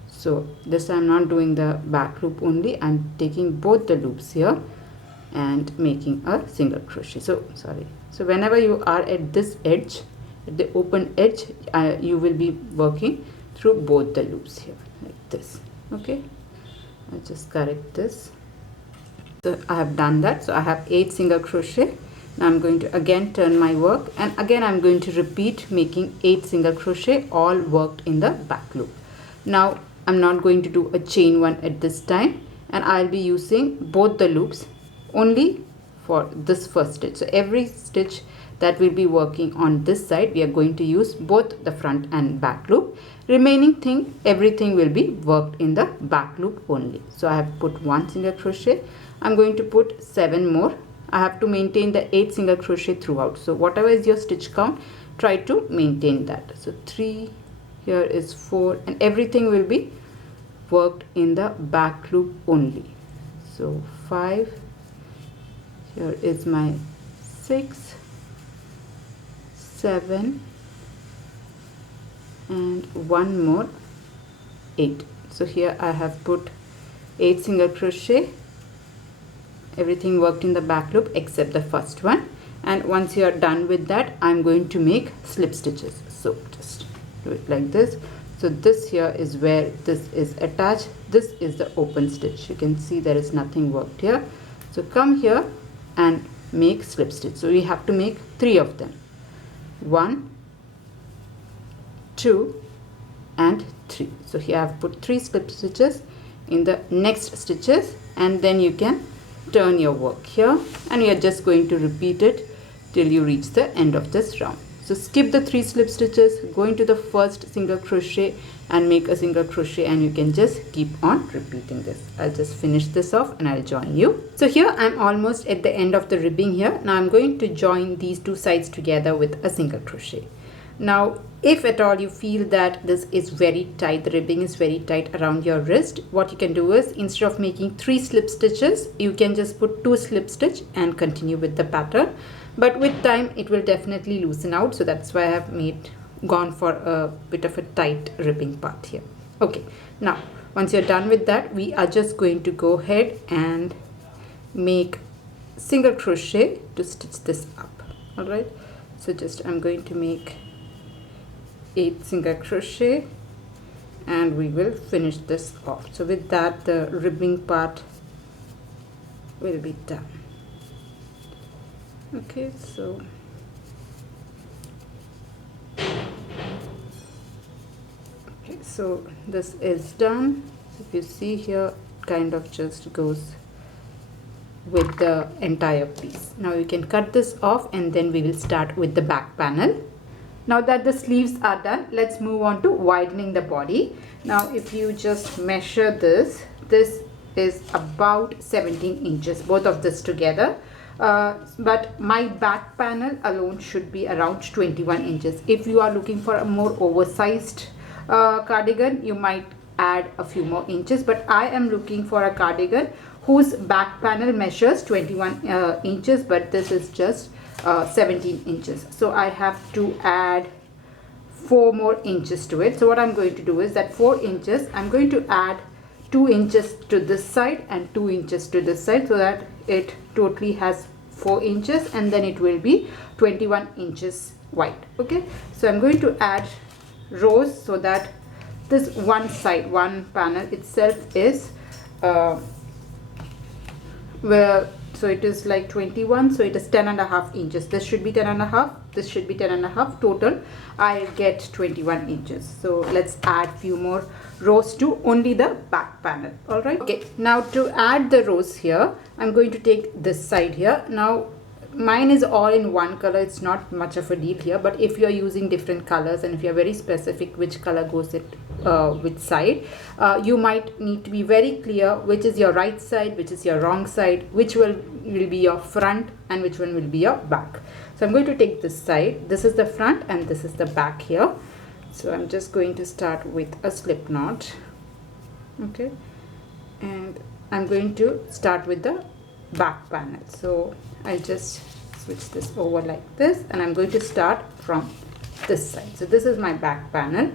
So this I'm not doing the back loop only, I'm taking both the loops here and making a single crochet. So whenever you are at this edge, at the open edge, you will be working through both the loops here like this. Okay, I'll just correct this. So I have done that. So I have 8 single crochet. Now I'm going to again turn my work, and again I'm going to repeat making 8 single crochet, all worked in the back loop. Now I'm not going to do a chain one at this time, and I'll be using both the loops only for this first stitch. So every stitch that will be working on this side, we are going to use both the front and back loop. Remaining thing, everything will be worked in the back loop only. So I have put 1 single crochet. I'm going to put 7 more. I have to maintain the 8 single crochet throughout. So whatever is your stitch count, try to maintain that. So 3, here is 4, and everything will be worked in the back loop only. So 5, here is my 6, 7, and 1 more, 8. So here I have put 8 single crochet, everything worked in the back loop except the first one. And once you are done with that, I'm going to make slip stitches. So just do it like this. So this here is where this is attached, this is the open stitch. You can see there is nothing worked here. So come here and make slip stitch. So we have to make 3 of them, 1, 2, and 3. So here I have put 3 slip stitches in the next stitches, and then you can turn your work here, and you are just going to repeat it till you reach the end of this round. So skip the 3 slip stitches, go into the first single crochet and make a single crochet, and you can just keep on repeating this. I'll just finish this off and I'll join you. So here I'm almost at the end of the ribbing here. Now I'm going to join these 2 sides together with a single crochet. Now if at all you feel that this is very tight, the ribbing is very tight around your wrist, what you can do is, instead of making 3 slip stitches, you can just put 2 slip stitch and continue with the pattern. But with time it will definitely loosen out, so that's why I have gone for a bit of a tight ribbing part here. Okay, now once you're done with that, we are just going to go ahead and make single crochet to stitch this up. All right, so just I'm going to make 8 single crochet and we will finish this off. So with that, the ribbing part will be done. Okay, so this is done. If you see here, it kind of just goes with the entire piece. Now you can cut this off, and then we will start with the back panel. Now that the sleeves are done, let's move on to widening the body. Now if you just measure this, this is about 17 inches, both of this together. But my back panel alone should be around 21 inches. If you are looking for a more oversized cardigan, you might add a few more inches, but I am looking for a cardigan whose back panel measures 21 inches, but this is just 17 inches. So I have to add 4 more inches to it. So what I'm going to do is that 4 inches, I'm going to add 2 inches to this side and 2 inches to this side, so that it totally has 4 inches, and then it will be 21 inches wide. Okay, so I'm going to add rows so that this one side, one panel itself is so it is like 21, so it is 10.5 inches. This should be 10.5, this should be 10.5. Total I get 21 inches. So let's add few more rows to only the back panel. All right, okay, now to add the rows here, I'm going to take this side here. Now mine is all in one color, it's not much of a deal here, but if you are using different colors and if you are very specific which color goes it which side, you might need to be very clear which is your right side, which is your wrong side, which will be your front and which one will be your back. So I'm going to take this side, this is the front and this is the back here. So I'm just going to start with a slip knot. Okay, and I'm going to start with the back panel. So I'll just switch this over like this, and I'm going to start from this side. So this is my back panel,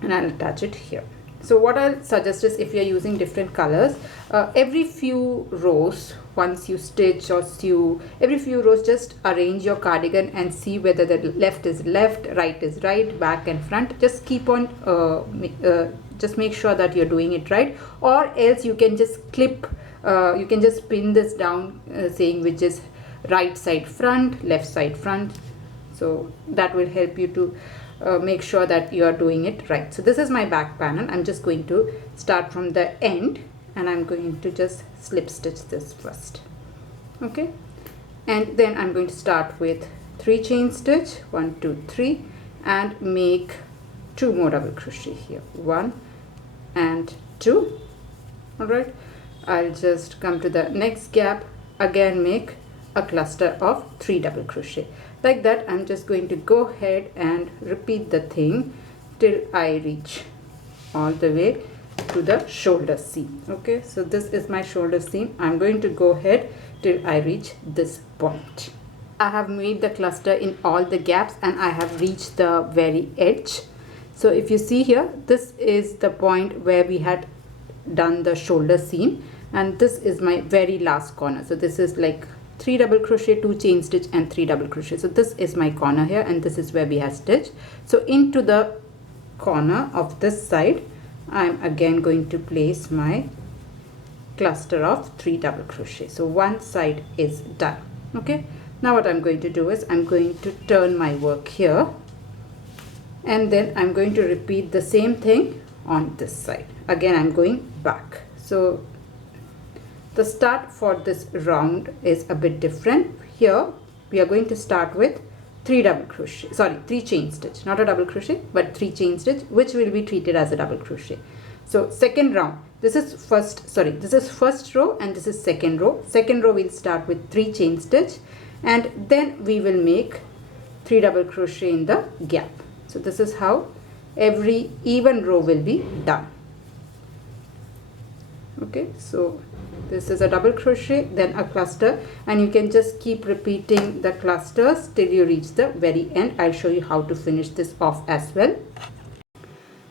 and I'll attach it here. So what I'll suggest is, if you're using different colors, every few rows, once you stitch or sew, every few rows just arrange your cardigan and see whether the left is left, right is right, back and front. Just keep on just make sure that you're doing it right, or else you can just clip, you can just pin this down saying which is right side front, left side front. So that will help you to make sure that you are doing it right. So this is my back panel. I'm just going to start from the end, and I'm going to just slip stitch this first. Okay, and then I'm going to start with 3 chain stitch, 1 2 3, and make 2 more double crochet here, 1 and 2. All right, I'll just come to the next gap, again make a cluster of 3 double crochet. Like that, I'm just going to go ahead and repeat the thing till I reach all the way to the shoulder seam. Okay, so this is my shoulder seam. I'm going to go ahead till I reach this point. I have made the cluster in all the gaps and I have reached the very edge. So if you see here, this is the point where we had done the shoulder seam, and this is my very last corner. So this is like 3 double crochet, 2 chain stitch and 3 double crochet. So this is my corner here, and this is where we have stitched. So into the corner of this side, I'm again going to place my cluster of 3 double crochet. So one side is done. Okay, now what I'm going to do is I'm going to turn my work here, and then I'm going to repeat the same thing on this side. Again, I'm going back. So the start for this round is a bit different. Here we are going to start with 3 chain stitch, not a double crochet, but 3 chain stitch, which will be treated as a double crochet. So second round, this is first row and this is second row. Second row we'll start with 3 chain stitch, and then we will make 3 double crochet in the gap. So this is how every even row will be done. Okay, so this is a double crochet, then a cluster, and you can just keep repeating the clusters till you reach the very end. I'll show you how to finish this off as well.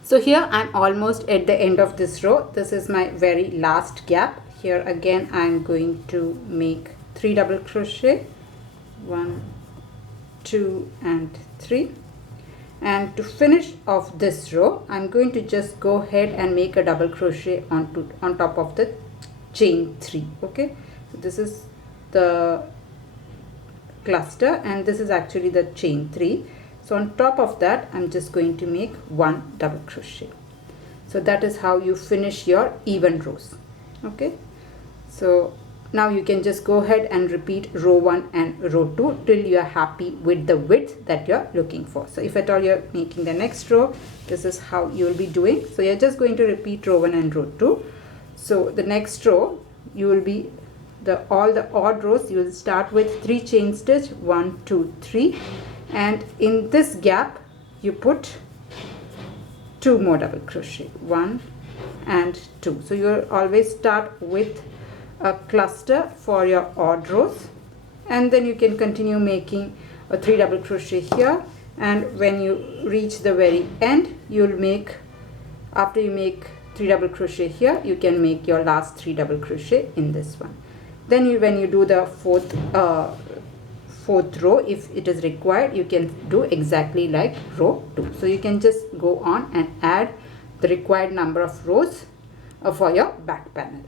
So here I'm almost at the end of this row. This is my very last gap. Here again I'm going to make 3 double crochet, 1 2 and 3, and to finish off this row I'm going to just go ahead and make a double crochet on top of the chain 3. Okay, so this is the cluster and this is actually the chain 3. So on top of that I'm just going to make 1 double crochet. So that is how you finish your even rows. Okay, so now you can just go ahead and repeat row 1 and row 2 till you are happy with the width that you're looking for. So if at all you're making the next row, this is how you will be doing. So you're just going to repeat row 1 and row 2. So the next row you will be all the odd rows, you will start with 3 chain stitch, 1 2 3, and in this gap you put 2 more double crochet, 1 and 2. So you always start with a cluster for your odd rows, and then you can continue making a 3 double crochet here, and when you reach the very end, you'll make, after you make 3 double crochet here, you can make your last 3 double crochet in this one. Then when you do the fourth row, if it is required, you can do exactly like row 2. So you can just go on and add the required number of rows for your back panel.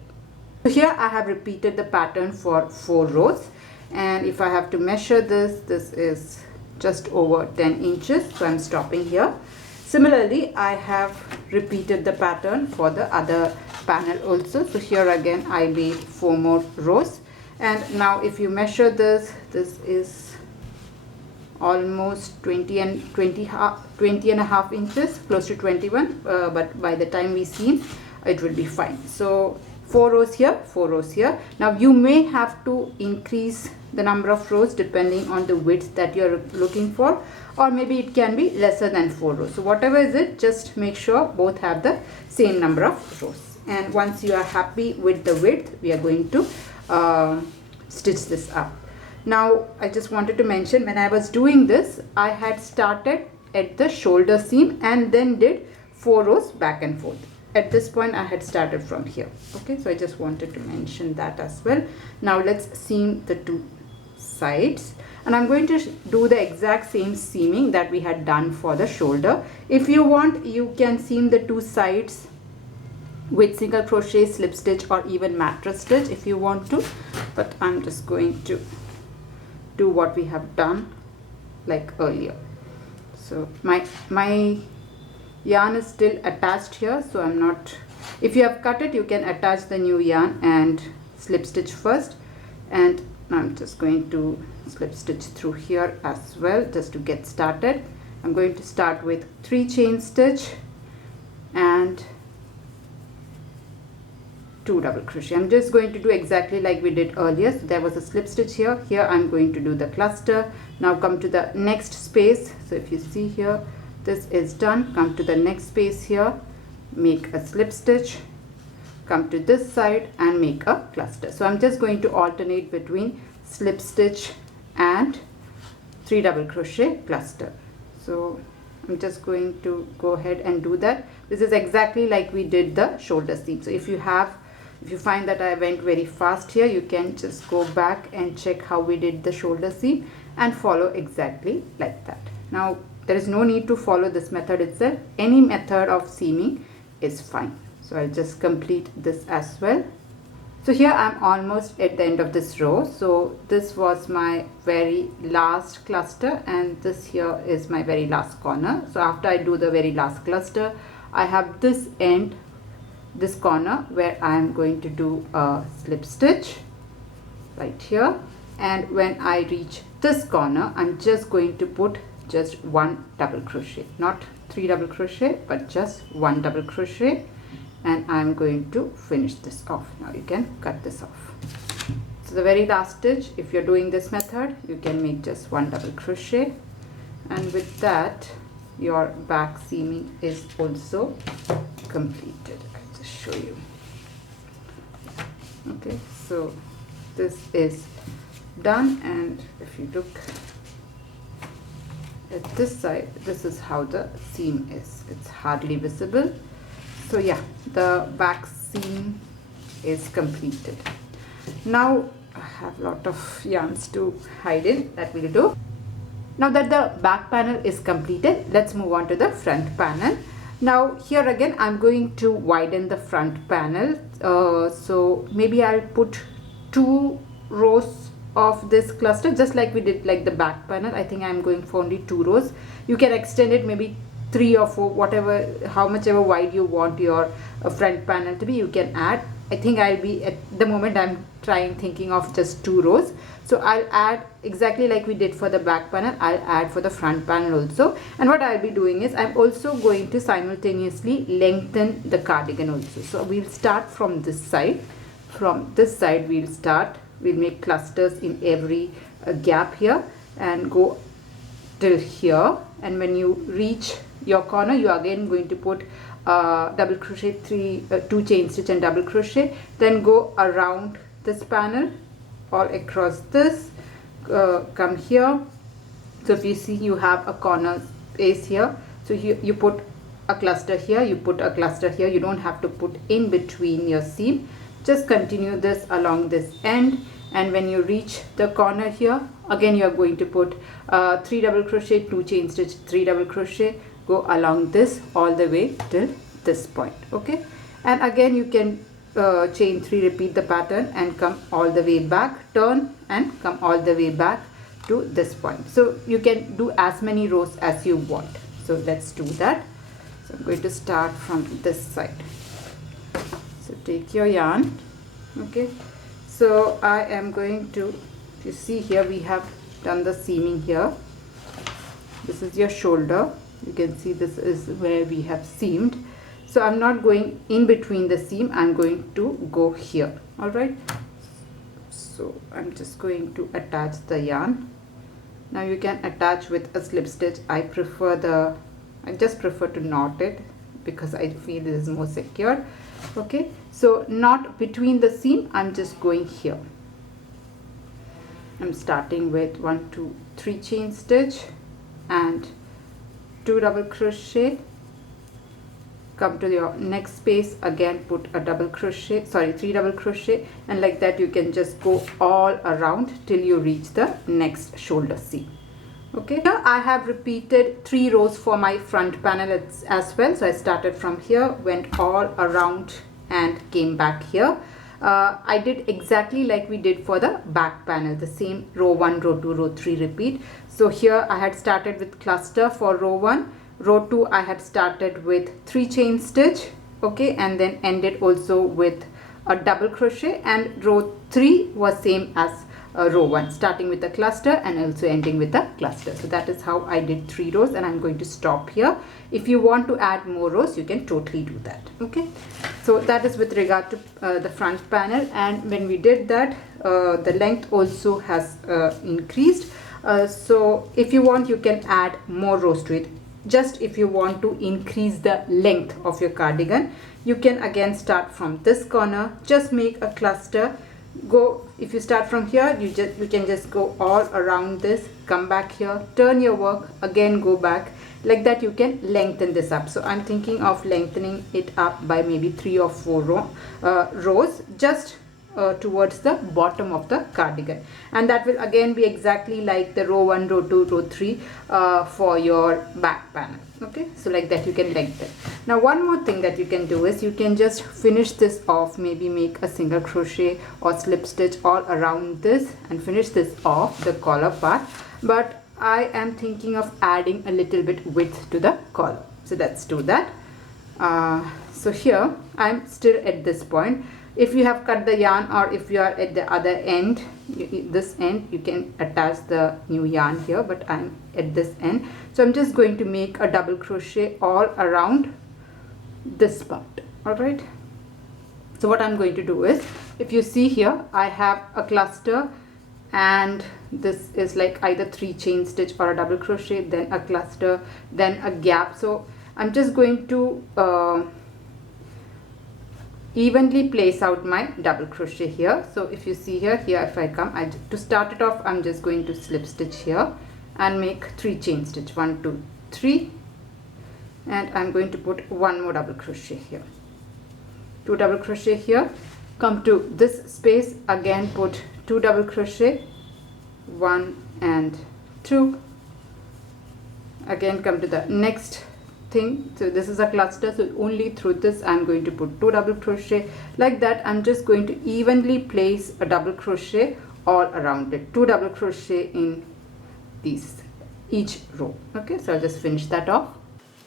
So here I have repeated the pattern for 4 rows, and if I have to measure this, this is just over 10 inches, so I'm stopping here. Similarly, I have repeated the pattern for the other panel also. So here again I made 4 more rows, and now if you measure this, this is almost 20 and a half inches, close to 21, but by the time we seam, it will be fine. So 4 rows here, 4 rows here. Now you may have to increase the number of rows depending on the width that you're looking for, or maybe it can be lesser than 4 rows. So whatever is it, just make sure both have the same number of rows. And once you are happy with the width, we are going to stitch this up. Now I just wanted to mention, when I was doing this, I had started at the shoulder seam and then did 4 rows back and forth. At this point I had started from here. Okay, so I just wanted to mention that as well. Now let's seam the 2 sides, and I'm going to do the exact same seaming that we had done for the shoulder. If you want, you can seam the 2 sides with single crochet, slip stitch, or even mattress stitch if you want to, but I'm just going to do what we have done like earlier. So my yarn is still attached here, so I'm not, if you have cut it, you can attach the new yarn and slip stitch first, and I'm just going to slip stitch through here as well just to get started. I'm going to start with 3 chain stitch and 2 double crochet. I'm just going to do exactly like we did earlier. So there was a slip stitch here. Here I'm going to do the cluster. Now come to the next space. So if you see here, this is done. Come to the next space here, make a slip stitch, come to this side and make a cluster. So I'm just going to alternate between slip stitch and 3 double crochet cluster. So I'm just going to go ahead and do that. This is exactly like we did the shoulder seam. So if you find that I went very fast here, you can just go back and check how we did the shoulder seam and follow exactly like that. Now there is no need to follow this method itself. Any method of seaming is fine. So I'll just complete this as well. So here I'm almost at the end of this row. So this was my very last cluster, and this here is my very last corner. So after I do the very last cluster, I have this end, this corner, where I am going to do a slip stitch right here, and when I reach this corner, I'm just going to put just 1 double crochet, not 3 double crochet, but just 1 double crochet, and I'm going to finish this off. Now you can cut this off. So the very last stitch, if you're doing this method, you can make just 1 double crochet, and with that your back seaming is also completed. I'll just show you. Okay, so this is done, and if you look at this side, this is how the seam is. It's hardly visible. So yeah, the back seam is completed. Now I have a lot of yarns to hide in, that we'll do. Now that the back panel is completed, let's move on to the front panel. Now here again I'm going to widen the front panel. So maybe I'll put 2 rows of this cluster, just like we did like the back panel. I think I'm going for only 2 rows. You can extend it maybe 3 or 4, whatever, how much ever wide you want your front panel to be, you can add. I think I'll be, at the moment I'm thinking of just 2 rows. So I'll add exactly like we did for the back panel, I'll add for the front panel also. And what I'll be doing is I'm also going to simultaneously lengthen the cardigan also. So we'll start from this side. From this side we'll make clusters in every gap here and go till here, and when you reach your corner, you are again going to put double crochet 2 chain stitch and double crochet, then go around this panel all across this, come here. So if you see, you have a corner space here, so you put a cluster here, you put a cluster here. You don't have to put in between your seam. Just continue this along this end, and when you reach the corner here, again you are going to put 3 double crochet, 2 chain stitch, 3 double crochet, go along this all the way till this point. Okay, and again you can chain 3, repeat the pattern and come all the way back, turn and come all the way back to this point. So you can do as many rows as you want. So let's do that. So I'm going to start from this side. So take your yarn. Okay, so I am going to, you see here we have done the seaming here. This is your shoulder. You can see this is where we have seamed. So I'm not going in between the seam, I'm going to go here. All right, so I'm just going to attach the yarn. Now you can attach with a slip stitch. I just prefer to knot it because I feel this is more secure. Okay, so knot between the seam, I'm just going here. I'm starting with 1, 2, 3 chain stitch and 2 double crochet. Come to your next space, again put a double crochet, 3 double crochet, and like that you can just go all around till you reach the next shoulder seam. Okay, here I have repeated 3 rows for my front panel as well. So I started from here, went all around and came back here. I did exactly like we did for the back panel, the same row 1, row 2, row 3 repeat. So here I had started with cluster for row 1, row 2 I had started with 3 chain stitch, okay, and then ended also with a double crochet, and row 3 was same as row 1, starting with a cluster and also ending with a cluster. So that is how I did 3 rows, and I'm going to stop here. If you want to add more rows, you can totally do that. Okay, so that is with regard to the front panel, and when we did that, the length also has increased. So if you want, you can add more rows to it. Just if you want to increase the length of your cardigan, you can again start from this corner, just make a cluster, go, if you start from here, you can just go all around this, come back here, turn your work, again go back. Like that you can lengthen this up. So I'm thinking of lengthening it up by maybe 3 or 4 rows, just towards the bottom of the cardigan, and that will again be exactly like the row 1, row 2, row 3 for your back panel. Okay, so like that you can lengthen. Now one more thing that you can do is you can just finish this off, maybe make a single crochet or slip stitch all around this and finish this off, the collar part, but I am thinking of adding a little bit width to the collar. So let's do that. So here I'm still at this point. If you have cut the yarn, or if you are at the other end, this end, you can attach the new yarn here, but I'm at this end. So I'm just going to make a double crochet all around this part. All right, so what I'm going to do is, if you see here, I have a cluster, and this is like either 3 chain stitch or a double crochet, then a cluster, then a gap. So I'm just going to evenly place out my double crochet here. So if you see here, if I come, to start it off, I'm just going to slip stitch here and make 3 chain stitch, 1, 2, 3, and I'm going to put 1 more double crochet here, 2 double crochet here, come to this space, again put 2 double crochet, 1 and 2, again come to the next thing. So this is a cluster, so only through this I'm going to put 2 double crochet. Like that I'm just going to evenly place a double crochet all around it, 2 double crochet in each row. Okay, so I'll just finish that off.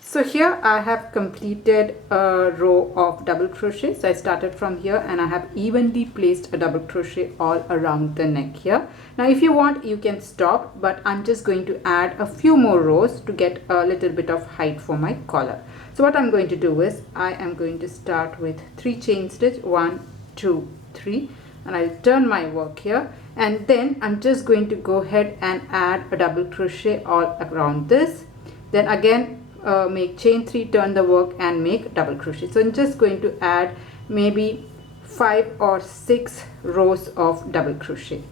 So here I have completed a row of double crochet. So I started from here and I have evenly placed a double crochet all around the neck here. Now if you want, you can stop, but I'm just going to add a few more rows to get a little bit of height for my collar. So what I'm going to do is, I am going to start with 3 chain stitch, 1, 2, 3, and I'll turn my work here, and then I'm just going to go ahead and add a double crochet all around this. Then again make chain 3, turn the work and make double crochet. So I'm just going to add maybe 5 or 6 rows of double crochet.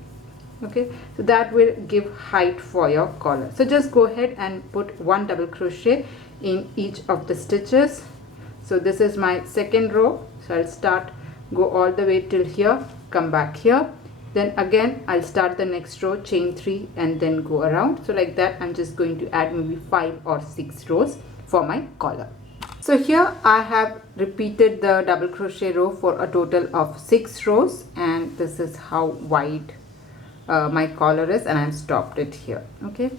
Okay, so that will give height for your collar. So just go ahead and put 1 double crochet in each of the stitches. So this is my second row, so I'll start, go all the way till here, come back here, then again I'll start the next row, chain 3 and then go around. So like that I'm just going to add maybe 5 or 6 rows for my collar. So here I have repeated the double crochet row for a total of 6 rows, and this is how wide my collar is, and I've stopped it here. Okay,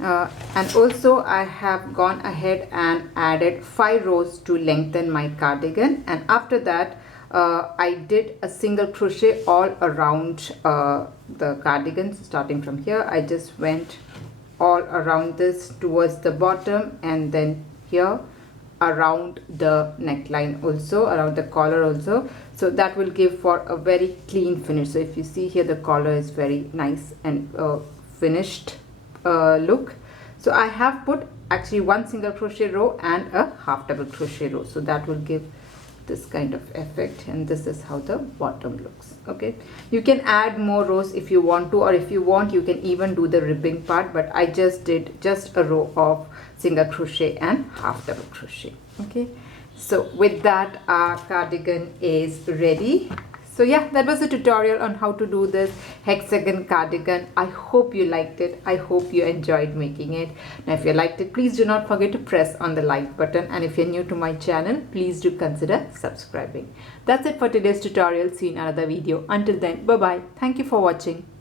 and also I have gone ahead and added 5 rows to lengthen my cardigan, and after that I did a single crochet all around the cardigan. Starting from here, I just went all around this towards the bottom, and then here around the neckline, also around the collar also. So that will give for a very clean finish. So if you see here, the collar is very nice and finished look. So I have put actually 1 single crochet row and a half double crochet row, so that will give this kind of effect, and this is how the bottom looks. Okay, you can add more rows if you want to, or if you want you can even do the ribbing part, but I just did just a row of single crochet and half double crochet. Okay, so with that our cardigan is ready. So yeah, that was a tutorial on how to do this hexagon cardigan. I hope you liked it. I hope you enjoyed making it. Now if you liked it, please do not forget to press on the like button, and if you're new to my channel, please do consider subscribing. That's it for today's tutorial. See you in another video. Until then, bye bye. Thank you for watching.